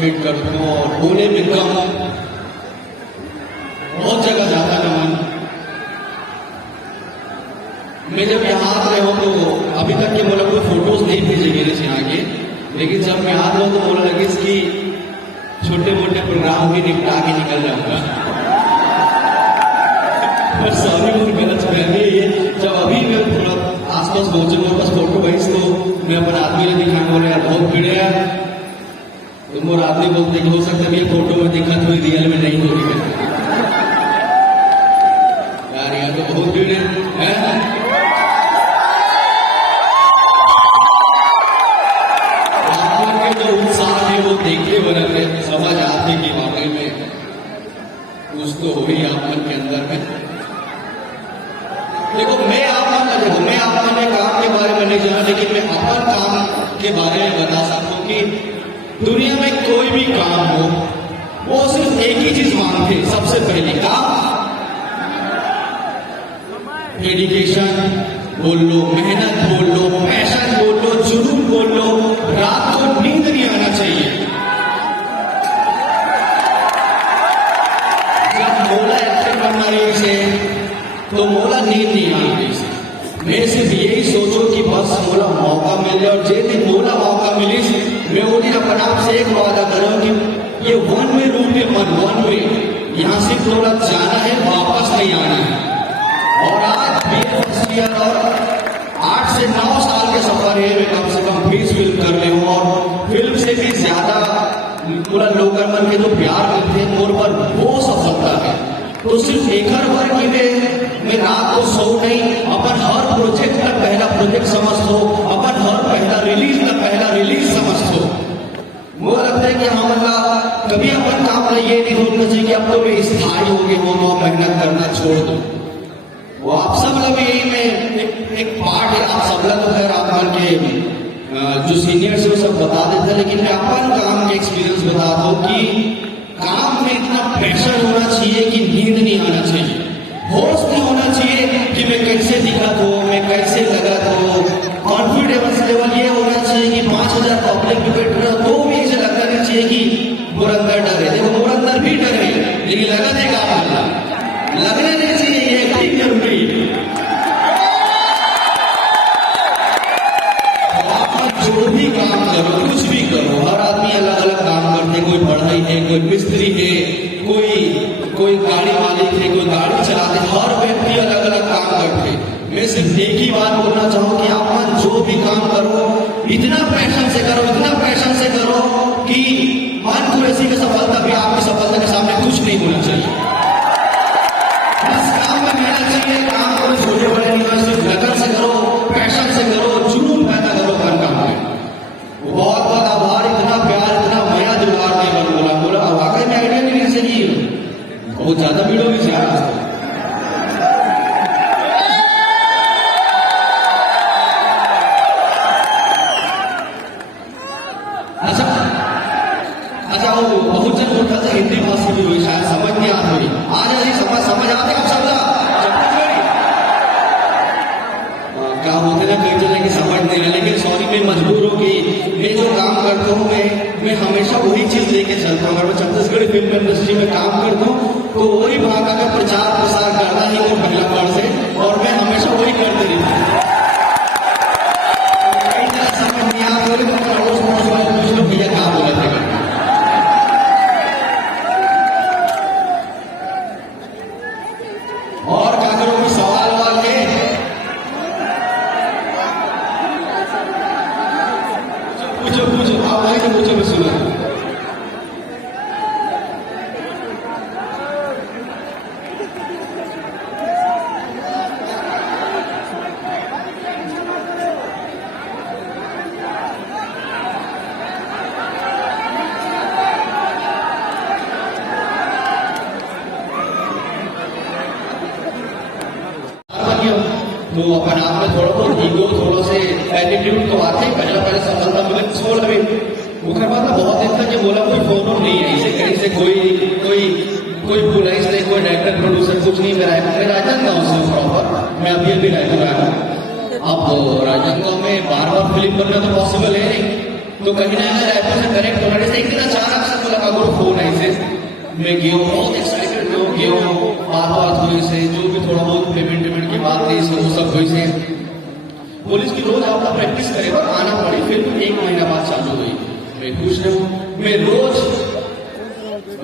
मीट करता हूँ और पुणे मिलता हूँ, बहुत जगह जाता है मन। मैं जब यहाँ आ रहे हो तो अभी तक के बोला कोई फोटोज नहीं भेजे मेरे से यहाँ के, लेकिन जब मैं आ रहा हूँ तो बोला लगे इसकी छोटे मोटे प्रोग्राम भी निपटा के निकल जाऊंगा। पर सॉरी मुझे गलत फहमी है, जब अभी मैं थोड़ा आसपास पहुंचे मेरे पास फोटो भेज तो मैं अपने आदमी ने दिखाने बोला यार बहुत भीड़ है यार, तो मोर आदमी बोलते कि हो सकता है ये फोटो में दिक्कत हुई, रियल में नहीं हो रही है यार, यहाँ तो बहुत भीड़ है? जो उत्साह है वो देखते बने समझ आते कि वाकई में कुछ तो हो ही आप मन के अंदर में। देखो मैं आप मन में काम के बारे में नहीं जाना, लेकिन मैं अपन काम के बारे में बता सकता हूँ कि दुनिया में कोई भी काम हो वो सिर्फ एक ही चीज मांगते, सबसे पहले काम, डेडिकेशन बोल लो, मेहनत बोल लो, पैशन बोल लो, जुनून बोल लो, रात को नींद नहीं आना चाहिए। जब मोला एक्टिंग करना रही से तो मोला नींद नहीं आ रही से, मैं सिर्फ यही सोचो कि बस मोला मौका मिल जाए, और जे दिन मोला मौका मिली मैं वो दिन अपने आप से एक वादा करूं कि ये वन वे रूट है, वन वे, यहाँ सिर्फ थोड़ा जाना है, वापस नहीं आना है। और आज और 8 से 9 साल के सफर है, मैं कम से कम 20 फिल्म कर रहे हूँ, और फिल्म से भी ज्यादा पूरा लोग मन के जो प्यार करते हैं मोर पर वो सफलता है। तो सिर्फ एक बार की मैं रात को सो नहीं, अपन हर प्रोजेक्ट का पहला प्रोजेक्ट समझ लो, अपन हर पहला रिलीज का पहला रिलीज समझ लो। वो लगता है कि हाँ मतलब कभी अपन काम ये नहीं सोचना चाहिए कि अब तो मैं स्थायी हो गए हो तो मेहनत करना छोड़ दो। वो आप सब लोग यही में एक पार्ट है, आप सब लोग खैर आप मन के जो सीनियर्स है वो सब बता देते हैं, लेकिन मैं अपन काम के एक्सपीरियंस बताता हूँ कि काम में इतना प्रेशर होना चाहिए कि नींद नहीं आना चाहिए, होश नहीं होना चाहिए कि मैं कैसे दिखत हो, मैं कैसे लगत हो, कॉन्फिडेंस लेवल ये होना चाहिए कि 5000 पब्लिक में बैठ रहे हो तो भी ऐसे लगना नहीं चाहिए कि मोर अंदर डर है। देखो मोर अंदर भी डर है, लेकिन लगा देगा लगना नहीं चाहिए, ये एक्टिंग जरूरी है। जो भी काम करो, कुछ भी करो, हर आदमी अलग अलग काम करते, कोई पढ़ाई है, कोई मिस्त्री है, कोई गाड़ी मालिक है, कोई गाड़ी चलाते, हर व्यक्ति अलग अलग काम करते। मैं सिर्फ एक ही बात बोलना चाहूँ कि आप जो भी काम करो इतना पैशन से करो, इतना पैशन से करो कि मन कुरैशी की सफलता भी आपकी सफलता के सामने कुछ नहीं होना चाहिए। बस काम में मेहनत चाहिए, काम करो, छोटे बड़े नहीं, सिर्फ लगन से करो, पैशन से करो, जुनून पैदा करो हर काम में। बहुत बहुत आभार, इतना प्यार, इतना मया जुगाड़ नहीं बोला वाकई में आइडिया नहीं ऐसे की बहुत ज्यादा भीड़ होगी ज्यादा। अच्छा वो बहुत जन बोलता था हिंदी भाषा भी हुई, शायद समझ नहीं आती हुई, आज ऐसी समझ आते आप सब क्या होते ना कई जगह की समझ नहीं है, लेकिन सॉरी मैं मजबूर हूँ कि मैं जो काम करता हूँ मैं हमेशा वही चीज लेके चलता हूँ। अगर मैं छत्तीसगढ़ी फिल्म इंडस्ट्री में काम करता हूँ तो वही भाषा का प्रचार प्रसार करना ही वो पहला पढ़ से, और मैं हमेशा वही करते रहता हूँ। कई जगह समझ नहीं आता तो भैया क्या बोला था। और क्या करो कोई सवाल वाल है? पूछो आप आए तो पूछो, मैं सुना। तो अपन आप में थोड़ा बहुत ईगो, थोड़ा से एटीट्यूड तो आते ही, पहले सफलता मिले छोड़ अभी मुखर बात बहुत दिन तक ये बोला कोई फोन नहीं है, इसे कहीं से कोई पुलिस नहीं, कोई डायरेक्टर प्रोड्यूसर कुछ नहीं। मेरा मैं राजनांदगांव से प्रॉपर, मैं अभी रायपुर आया हूँ। अब राजनांदगांव में बार फिल्म बनना तो पॉसिबल है नहीं, तो कहीं ना कहीं रायपुर से कनेक्ट होने से एक दिन अचानक से बोला अगर फोन ऐसे मैं गयो बहुत एक्साइटेड हो गयो, बात हुई से जो भी थोड़ा बहुत पेमेंट की बात थी वो सब हुई से पुलिस की रोज आपका प्रैक्टिस करेगा आना पड़ी। फिर 1 महीना बाद चालू हुई। मैं खुश रहूं, मैं रोज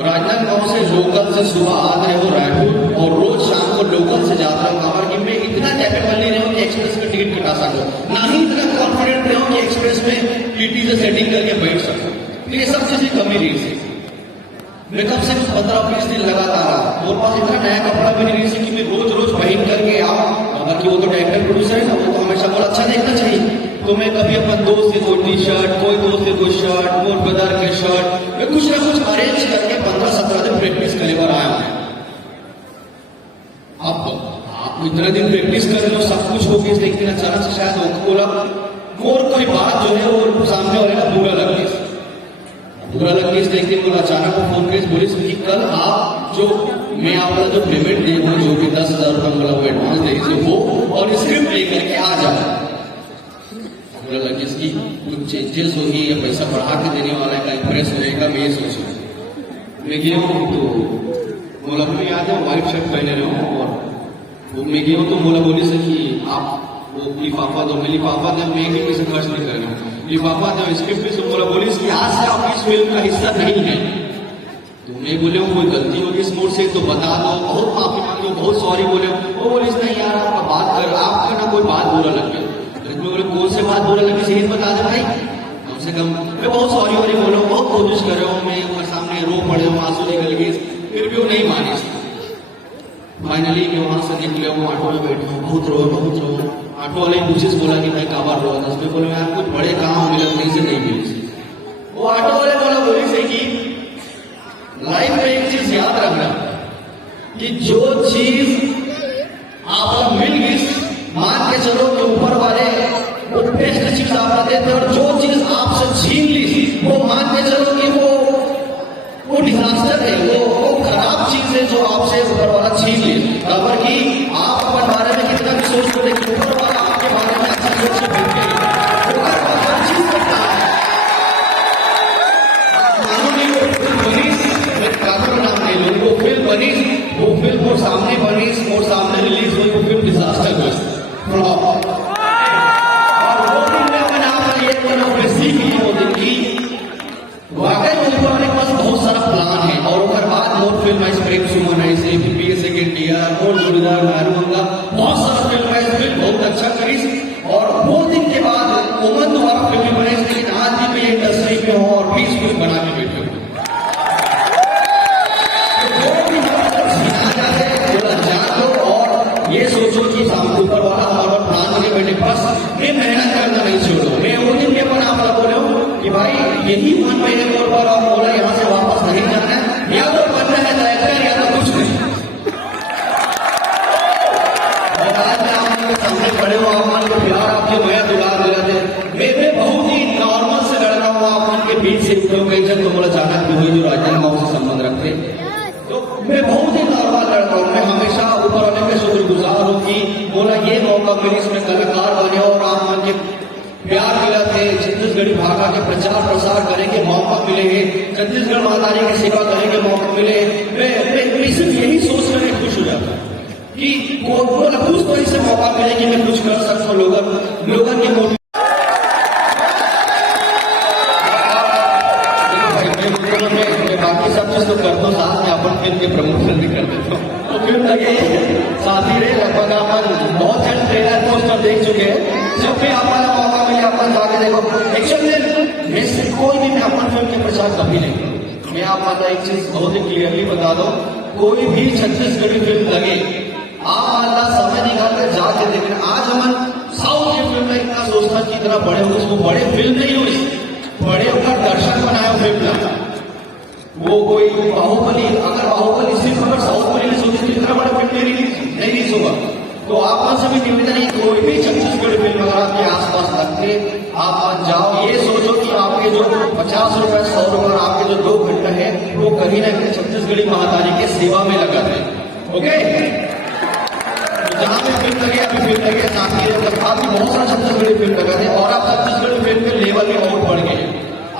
राजनांदगांव से लोकल से सुबह आ रहे हो रायपुर और रोज शाम को लोकल से जाता हूँ कवर कि मैं इतना कैपेबल नहीं रहूं कि एक्सप्रेस में टिकट कटा सकूं, ना ही इतना कॉन्फिडेंट रहूं कि एक्सप्रेस में टीटी से सेटिंग करके बैठ सकूं। ये सब चीजें कमी रही थी। मैं कम से कम 15-20 दिन लगातार रहा। मेरे पास इतना नया कपड़ा भी नहीं रही कि मैं रोज रोज पहन करके आऊँ। बाकी वो तो डायरेक्टर प्रोड्यूसर है ना, वो तो हमेशा बहुत अच्छा देखना चाहिए। तो मैं कभी अपना दोस्त से कोई टी शर्ट, कोई दोस्त से कोई शर्ट, कोई ब्रदर के शर्ट, मैं कुछ ना कुछ अरेंज करके 15-17 दिन प्रैक्टिस करे बार आया हूँ। आप इतना दिन प्रैक्टिस कर रहे हो, सब कुछ हो गया, लेकिन अचानक से शायद बोला और कोई बात जो है वो सामने वाले का बुरा लग गई। लेकिन बोला अचानक वो फोन करे बोली कि कल आप जो मैं आपका जो पेमेंट दे वो जो भी 10,000 रुपये बोला वो एडवांस दे दीजिए वो और स्क्रिप्ट लेकर के आ जाओ। बोला लगी इसकी कुछ चेंजेस होगी या पैसा बढ़ा के देने वाला है, इम्प्रेस हो जाएगा, मैं ये सोचूं। मैं गया हूँ तो बोला मुझे याद है व्हाइट शर्ट पहने रहे हूँ और वो मैं गया हूँ तो बोला बोली से कि आप वो लिफाफा दो, मैं लिफाफा दे, मैं भी पैसे खर्च नहीं कर रहा हूँ, लिफाफा दो। स्क्रिप्ट भी सुन बोला बोली कि आज से आप इस फिल्म का हिस्सा नहीं है। तो मैं बोले कोई गलती होगी इस मोड से तो बता दो, बहुत माफी मांगी, बहुत सॉरी बोले। वो बोली नहीं यार आपका बात कर, आपका ना कोई बात बुरा लग गया। मैं बोले कौन से बात बुरा लगी सही बता दे भाई, कम से कम मैं बहुत सॉरी वॉरी बोलो, बहुत कोशिश कर रहा हूँ, मैं उनके सामने रो पड़े हूँ, आंसू निकल गए, फिर भी वो नहीं मानी। फाइनली मैं वहां से निकले हूँ, ऑटो में बैठा हूँ, बहुत रो। ऑटो वाले पूछे बोला कि मैं काबार रो था, उसमें बोले यार कुछ बड़े काम मिले नहीं से नहीं मिली। वो ऑटो वाले बोला बोली से कि लाइफ में एक चीज याद रखना कि जो चीज आपको मिल गई मान के चलो कि ऊपर वाले वो बेस्ट चीज आपको देते, और जो चीज आपसे छीन ली वो मान के चलो कि वो डिजास्टर है, वो खराब चीज है जो आपसे ऊपर वाला छीन ली। खबर की आप अपने बारे में कितना भी सोच रहे कि ऊपर वाला आपके बारे में अच्छा सोच के बैठ गई, हर चीज करता है। वो फिल्म बनी, वो फिल्म और सामने बनी और सामने रिलीज हुई, वो फिल्म डिजास्टर हुई। और वो दिन में मैंने आपका ये मैंने सीख ली वो दिन की वाकई ऊपर वाले के पास बहुत सारा प्लान है। और उसके बाद मोर फिल्म है प्रेम सुमन है, बीए सेकेंड ईयर और जोड़ीदार नारूंगा, बहुत सारा फिल्म है, फिल्म बहुत अच्छा करी। और वो दिन के बाद उमन द्वारा फिल्म बने, लेकिन आज भी मैं इंडस्ट्री में हूँ और 20 फिल्म बना के बैठे हूँ। ये सोचो कि सामने ऊपर वाला हमारा प्लान मुझे बैठे बस मैं मेहनत करना नहीं छोड़ो। मैं वो दिन में बना आपका बोले हूँ कि भाई यही 1 महीने के ऊपर आप बोला यहाँ से वापस नहीं जाना है, या तो बनना है डायरेक्टर या तो कुछ नहीं। आज मैं आपके सामने खड़े हो, आप मान लो प्यार आपके मैं दुलार ले रहे थे, मैं बहुत ही नॉर्मल से लड़ रहा हूँ, आप मान के बीच से कहीं जब तो बोला जाना भी हुई जो राजनांदगांव से संबंध रखते, तो मैं बहुत ही नॉर्मल लड़ता हूँ। मैं हमेशा ऊपर वाले के शुक्रगुजार हूँ कि बोला ये मौका मिली, इसमें कलाकार बने और आप मान के प्यार मिला थे, छत्तीसगढ़ी भाषा के प्रचार प्रसार करेंगे मौका मिले हैं, छत्तीसगढ़ महारानी की सेवा करेंगे मौका मिले। मैं सिर्फ यही सोच कर खुश हो जाता कि कुछ तो इससे मौका मिले कि मैं कुछ कर सकता हूँ लोगों के मोटी। बाकी सब चीज तो करता हूँ, साथ में अपन फिल्म के प्रमोशन भी कर देता हूँ। तो फिल्म लगे साथी रहे, लगभग अपन बहुत जन ट्रेलर पोस्टर देख चुके हैं। जब भी अपन मौका मिले अपन जाके देखो। एक्चुअली मैं सिर्फ कोई भी मैं अपन फिल्म के प्रचार कभी नहीं करूँ। मैं आपको एक चीज बहुत ही क्लियरली बता दो, कोई भी छत्तीसगढ़ी फिल्म लगे आप अल्लाह समय निकाल कर जाके देखें। आज हम साउथ की फिल्म में इतना सोचना कि इतना बड़े हो, उसको बड़े फिल्म नहीं हुई, बड़े होकर दर्शक बनाया फिल्म। वो कोई बाहुबली, अगर बाहुबली सिर्फ अगर साउथ में रिलीज होती तो इतना बड़ा फिल्म नहीं रिलीज होगा। तो आप से भी निवेदन है, कोई भी छत्तीसगढ़ फिल्म अगर आपके आसपास लगते आप जाओ, ये सोचो कि आपके जो 50 रुपए 100 रुपए आपके जो 2 घंटा है वो कहीं ना कहीं छत्तीसगढ़ी महारानी के सेवा में लगा दे। ओके, जहाँ पे फिल्म लगे अभी फिल्म लगे साथ ही बहुत सारा छत्तीसगढ़ी फिल्म लगा दे और आप छत्तीसगढ़ी फिल्म के लेवल में बहुत बढ़ गए।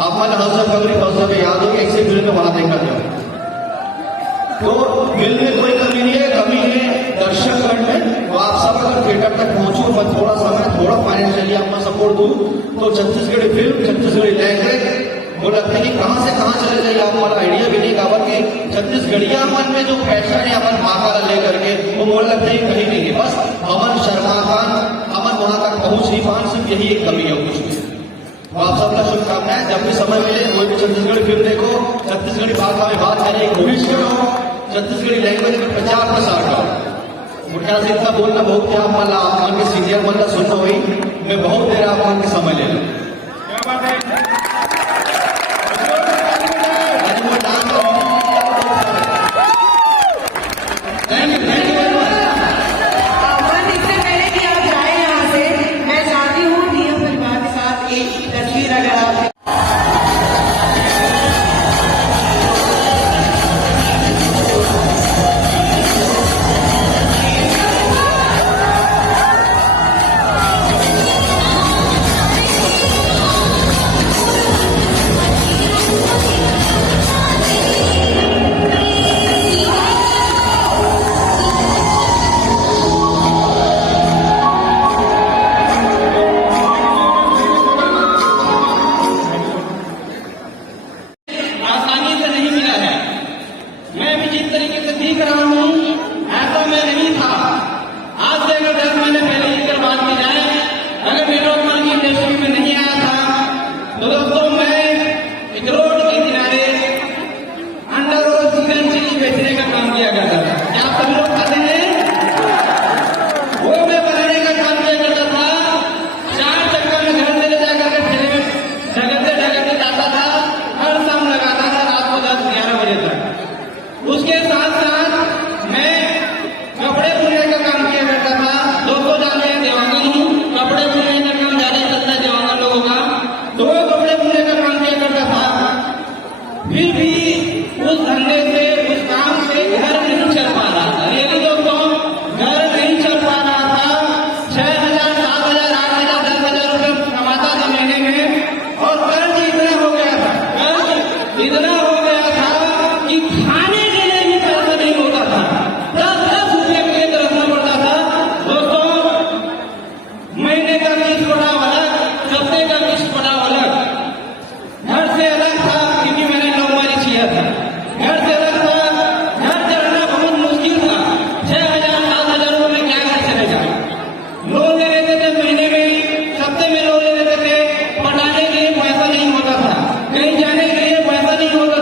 आम्हाला हौसफगरी हौसफे याद हो कि एक से फिल्म में वहां देखा था तो फिल्म में कोई कमी नहीं है, कमी है दर्शक में। तो आप सब अगर थिएटर तक पहुंचो, मैं थोड़ा समय थोड़ा फाइनेंशियली आपको सपोर्ट दूं तो छत्तीसगढ़ी फिल्म, छत्तीसगढ़ी लैंग्वेज वो लगता है कि कहां से कहां चले जाइए आप हमारा आइडिया भी नहीं काबर कि छत्तीसगढ़िया मन में जो पैशन है अपन माँ का लेकर के वो मोल लगता है कहीं नहीं है। बस अमन शर्मा खान अमन वहां तक पहुंच नहीं पान, सिर्फ यही एक कमी है कुछ नहीं। तो आप सबका शुभकामनाएं, जब भी समय मिले कोई भी छत्तीसगढ़ी फिल्म देखो, छत्तीसगढ़ी भाषा में बात करें, कोशिश करो, छत्तीसगढ़ी लैंग्वेज में प्रचार प्रसार करो। मुझे से इतना बोलना बहुत क्या मतलब आप के सीनियर मतलब सुनना हुई, मैं बहुत देर आप के समय ले लूँ। अमन, इससे पहले कि आप जाए यहाँ से, मैं चाहती हूँ डीएम परिवार के साथ एक तस्वीर अगर आप आसानी से नहीं मिला है। मैं भी जिस तरीके से सीख रहा हूँ ऐसा मैं नहीं था। आज से अगर 10 महीने पहले की अगर बात की जाए, अगर मैं लोकल की इंडस्ट्री में नहीं आया था तो दोस्तों मैं एक रोड के किनारे अंडर रोड चिकन चिली बेचने का काम किया करता था। क्या आप सभी लोग खाते हैं? वो मैं बनाने का काम किया करता था। 4 चक्कर में घर से ले जाकर के ढगते ढगते जाता था, हर शाम लगाता था रात को 10-11 बजे तक। उसके साथ साथ मैं कपड़े बुनने का काम किया करता था। दोस्तों जानते हैं देवांगन हूँ, कपड़े बुनने का काम ज्यादा चलता है देवांगन लोगों का, तो वो कपड़े बुनने का काम किया करता था। फिर भी उस धंधे से, उस काम से घर नहीं चल पा रहा था। यदि दोस्तों घर नहीं चल पा रहा था, 6,000, 7,000, 8,000, 10,000 रुपये कमाता था महीने में, और कर्ज इतना हो गया था, कर्ज इतना हो गया था कि खाने के लिए भी पैसा नहीं होता था। 10-10 रुपये के लिए तरसना पड़ता था। दोस्तों महीने का किस्त पड़ा अलग, हफ्ते का किस्त पड़ा अलग, घर से अलग था क्योंकि मैंने लव मैरिज किया था। घर से अलग था, घर चलना बहुत मुश्किल था। 6,000, 7,000 रुपये में क्या घर चलेगा? लोन ले लेते थे महीने में, हफ्ते में लोन ले लेते थे, पटाने के लिए पैसा नहीं होता था, कहीं जाने के लिए पैसा नहीं होता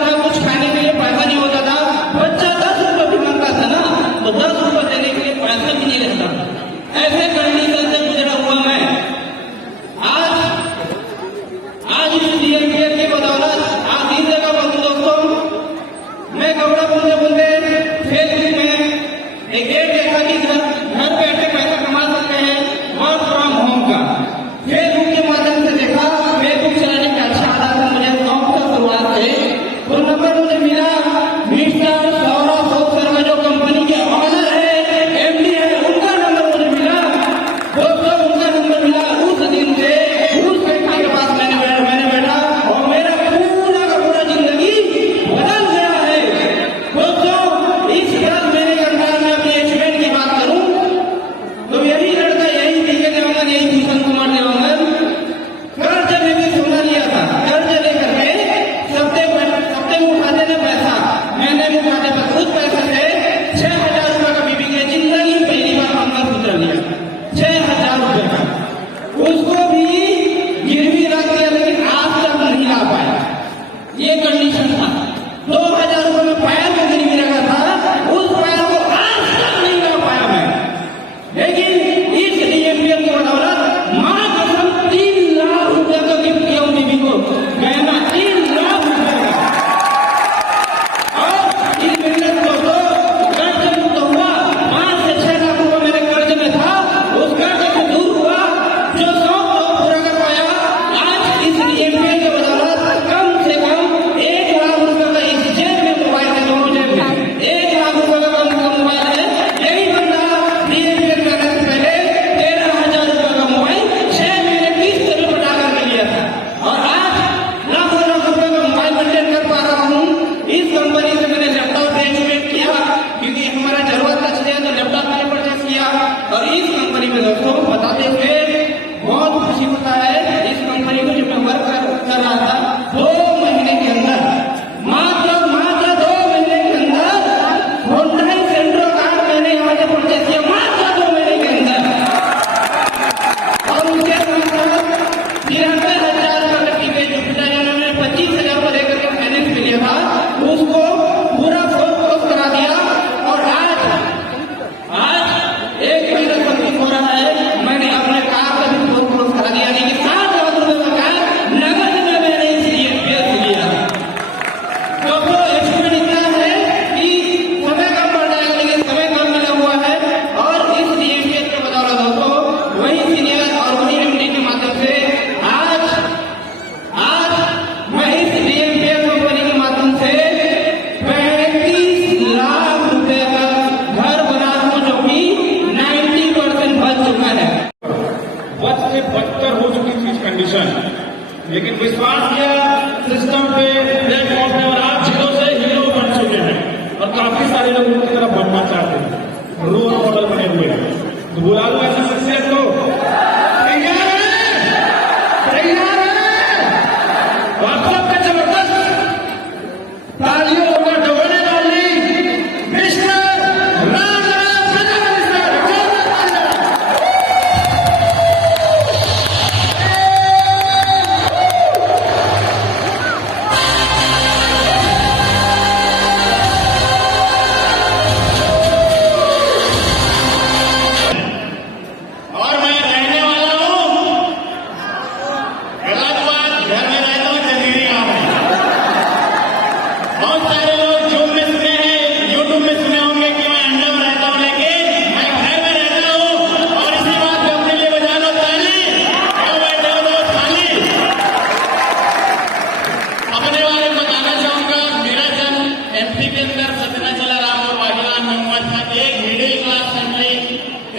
सत्येंद्र सत्यनाचला राम और वाहिवान में हुआ था। एक मिडिल क्लास फैमिली,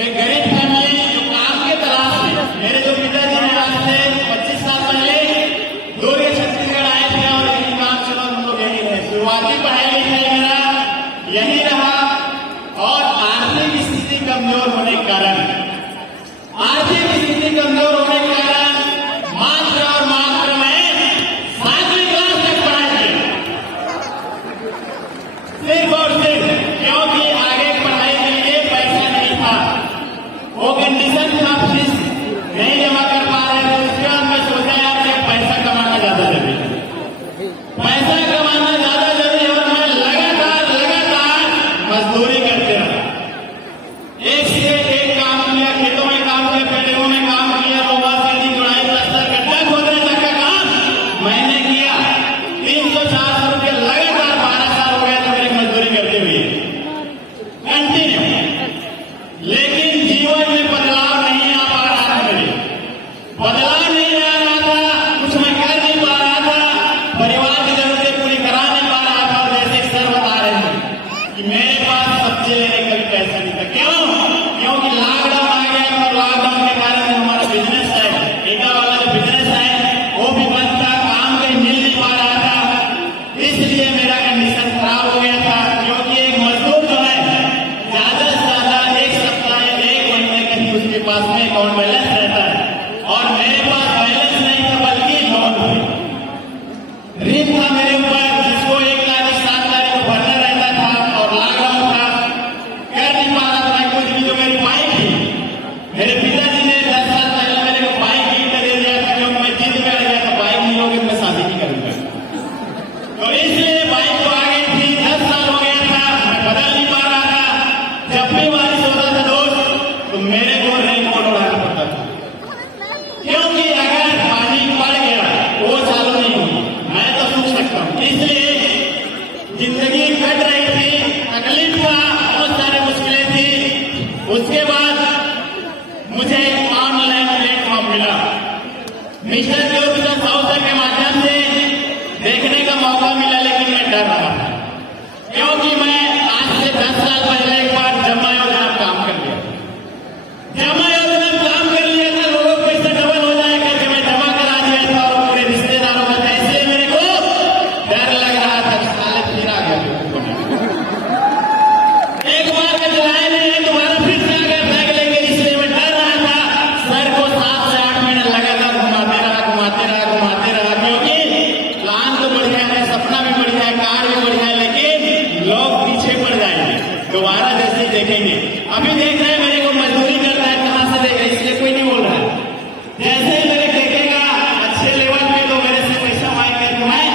एक गरीब फैमिली जो काम के तलाश में, मेरे जो पिताजी ने आज से 25 साल पहले दूर के छत्तीसगढ़ आए थे और यही काम चलो हम लोग यही रहे। शुरुआती पढ़ाई लिखाई मेरा यही रहा और आर्थिक स्थिति कमजोर होने के कारण, आर्थिक स्थिति कमजोर होने के कारण मात्र और मात्र मैं 7वीं क्लास तक पढ़ाई की, सिर्फ और सिर्फ क्योंकि आगे पढ़ाई के लिए पैसा नहीं था। वो कंडीशन था, फीस नहीं जमा कर पा रहे थे। उसके बाद मैं सोचा यार कि पैसा कमाना ज्यादा जरूरी है, पैसा कमाना ज्यादा जरूरी है। और मैं लगातार मजदूरी करते रहा, एक से एक काम किया, खेतों में काम किया, पेड़ों में काम किया, लोहा सीढ़ी जुड़ाई प्लास्टर गड्ढा खोदने तक का काम मैंने किया। 300-400 रुपये लगातार 12 साल हो गया था मेरी मजदूरी करते हुए कंटिन्यू। लेकिन जीवन में बदलाव नहीं आ पा रहा था, मेरे बदलाव नहीं आ रहा था, कुछ मैं कर नहीं पा रहा था, परिवार की जरूरतें पूरी करा नहीं पा रहा था। और जैसे सर बता रहे थे कि मेरे पास सब्जी लेने का भी पैसा नहीं था। क्यों? क्योंकि लॉकडाउन आ गया और लॉकडाउन के कारण हमारा बिजनेस है, ईटा वाला जो बिजनेस है वो भी बंद था, काम कहीं मिल नहीं पा रहा था। इसलिए मेरा कंडीशन खराब हो गया था। क्योंकि एक मजदूर जो है ज्यादा से ज्यादा एक सप्ताह या एक महीने का ही उसके पास में अकाउंट बैलेंस रहता है और मेरे पास बैलेंस नहीं था, बल्कि लोन ऋण था मेरे ऊपर, जिसको 1 तारीख 7 तारीख को भरना रहता था और लॉकडाउन था, कर नहीं पा रहा था कुछ भी। जो मेरी बाइक थी, मेरे पिताजी ने 10 साल पहले मेरे को बाइक गिफ्ट दे दिया था, क्योंकि मैं जिद कर गया था बाइक नहीं होगी मैं शादी नहीं करूंगा। तो इसलिए बाइक तो आ गई थी, 10 साल हो गया था, मैं बदल नहीं पा रहा था। जब भी बारिश होता था दोस्त, तो मेरे को रेनकोट उड़ाना पड़ता था, क्योंकि अगर पानी पड़ गया वो चालू नहीं होगी, मैं तो सूख सकता हूँ। इसलिए जिंदगी कट रही थी, तकलीफ था, बहुत सारी मुश्किलें थी। उसके बाद मुझे ऑनलाइन प्लेटफॉर्म मिला, मिशन ज्योतिषा साउसर के माध्यम से देखने का मौका मिला। लेकिन मैं डर रहा था, क्योंकि मैं आज से 10 साल पहले एक बार जमा योजना में काम कर लिया, जमा योजना में काम कर लिया था। लोगों को पैसा डबल हो जाएगा कि मैं जमा करा दिया था और पूरे रिश्तेदारों का था। इसलिए मेरे को डर लग रहा था, साले फिर आ गया। एक बार में चलाए नहीं, दोबारा फिर से आ गया बैग लेके, इसलिए मैं डर रहा था। सर को 7 से 8 महीने लगातार घुमाते रहा। क्योंकि प्लान तो बढ़िया है, सपना भी बढ़िया है, कार भी बढ़िया है, लेकिन लोग पीछे पड़ जाएंगे, दोबारा जैसे ही देखेंगे। अभी देख रहे हैं मेरे को मजदूरी करता है, कहां से देख रहे, इसलिए कोई नहीं बोल रहा है। जैसे ही मेरे देखेगा अच्छे लेवल पे तो मेरे से पैसा मांग करके मैं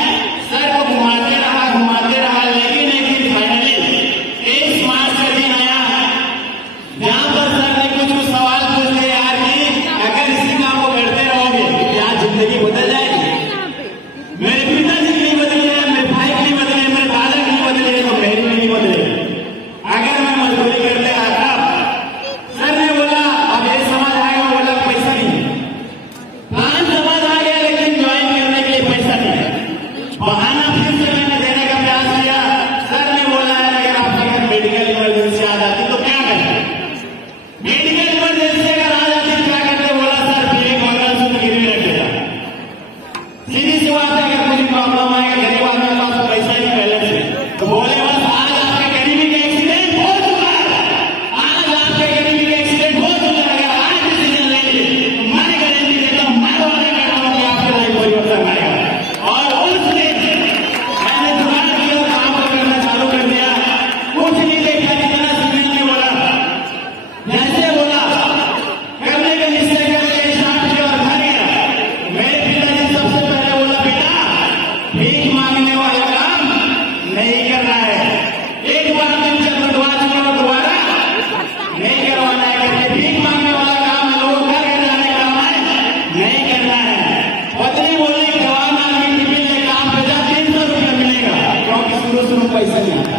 सर को घुमाते रहा। लेकिन एक दिन फाइनली 23 मार्च का दिन आया, जहां पर सर ने कुछ सवाल पूछ लिया यार कि अगर इसी काम को करते रहोगे क्या जिंदगी बदल जाएगी? मेरे पिताजी नहीं बदले, मेरे भाई नहीं बदले, मेरे दादा नहीं बदले, तो मेरी नहीं बदले। अगर मैं मजदूरी करते रहा, सर ने बोला अब ये समझ आएगा, बोला पैसा नहीं, प्लान समझ आ गया, लेकिन ज्वाइन करने के लिए पैसा नहीं। बहाना फिर से मैंने देने का प्रयास किया। सर ने बोला है अगर आपके मेडिकल इमरजेंसी आ जाती तो क्या करें? मेडिकल इमरजेंसी अगर आ जाती तो क्या करते? बोला सर फिर एक मंगलसूत्र गिरवी रख देगा। सीधी सी बात है, अगर कोई प्रॉब्लम आएगा, गरीब आदमी के पास पैसा नहीं बैलेंस है, तो बोले बस आज आपके गरीबी का एक्सीडेंट हो चुका है, आज आपके गरीबी का एक्सीडेंट हो चुका है, अगर आज डिसीजन लेंगे तो मैं गारंटी देता हूँ, मैं वादा करता हूँ कि आपका लाइफ परिवर्तन आएगा। और उस दिन मैंने जुगाड़ किया, काम करना चालू कर दिया। कुछ नहीं देखा, जितना सीनियर ने बोला जैसे बोला करने का निश्चय करके स्टार्ट किया और घर गया। मेरे पिताजी सबसे पहले बोला बेटा भीख मांगने वाला काम नहीं करना है, एक बार तुम जब बंटवा चुके हो दोबारा नहीं करवाना है। करके भीख मांगने वाला काम लोगों घर घर जाने का काम है, नहीं करना है। पत्नी बोली जवान आदमी टिफिन ले काम पे जा, 300 रुपया मिलेगा, क्योंकि शुरू पैसा नहीं आता,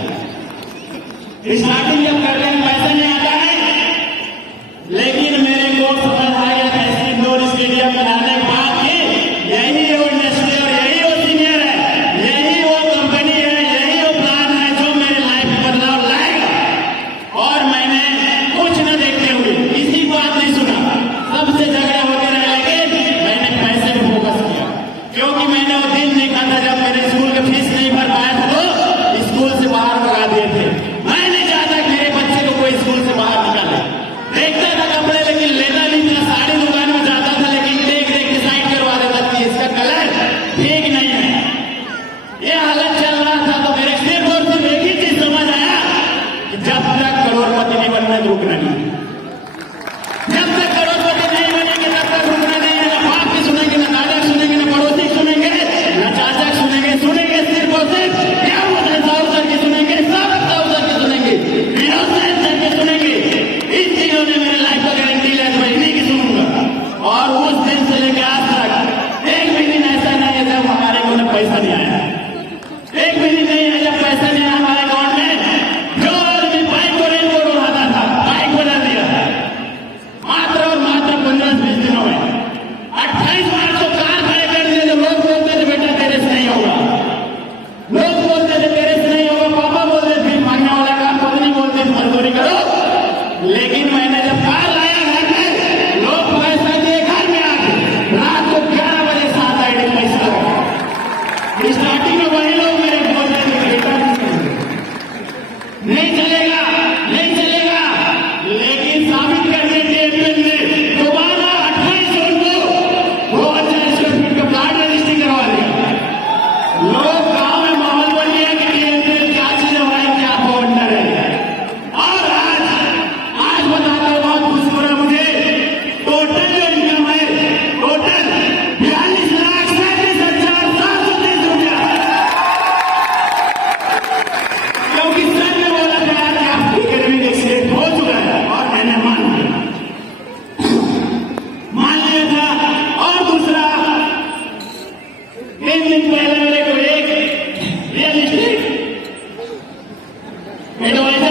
स्टार्टिंग जब करते हैं पैसा नहीं आता है। लेकिन मेरे को समझ आ गया था इंडोर स्टेडियम बनाने के बाद कि यही वो इंडस्ट्री और यही वो सीनियर है, यही वो कंपनी है, यही वो प्लान है जो मैं लेकिन मैंने जब कार लाया घर में, लोग पैसा दिए घर में आके रात को 11 बजे 7 आइटम पैसा लगा। स्टार्टिंग में वही लोग मेरे बोल रहे थे बेटा नहीं चलेगा, नहीं चलेगा, लेकिन साबित करने के लिए दोबारा 28 को 2000 स्क्वायर फीट का प्लाट रजिस्ट्री करवा दिया। लोग गांव में माहौल बन गया कि डीएमपीएल क्या चीज है, क्या अंडर है। और आज बताता हूं, बहुत खुशी हो रहा है मुझे, टोटल जो इनकम है, टोटल 42,37,730 रुपया। क्योंकि सर ने बोला था कि आपकी एकेडमिक एक्सीडेंट हो चुका है, और मैंने मान लिया था। और दूसरा, 3 दिन पहले मेरे को एक रियल एस्टेट एडवाइजर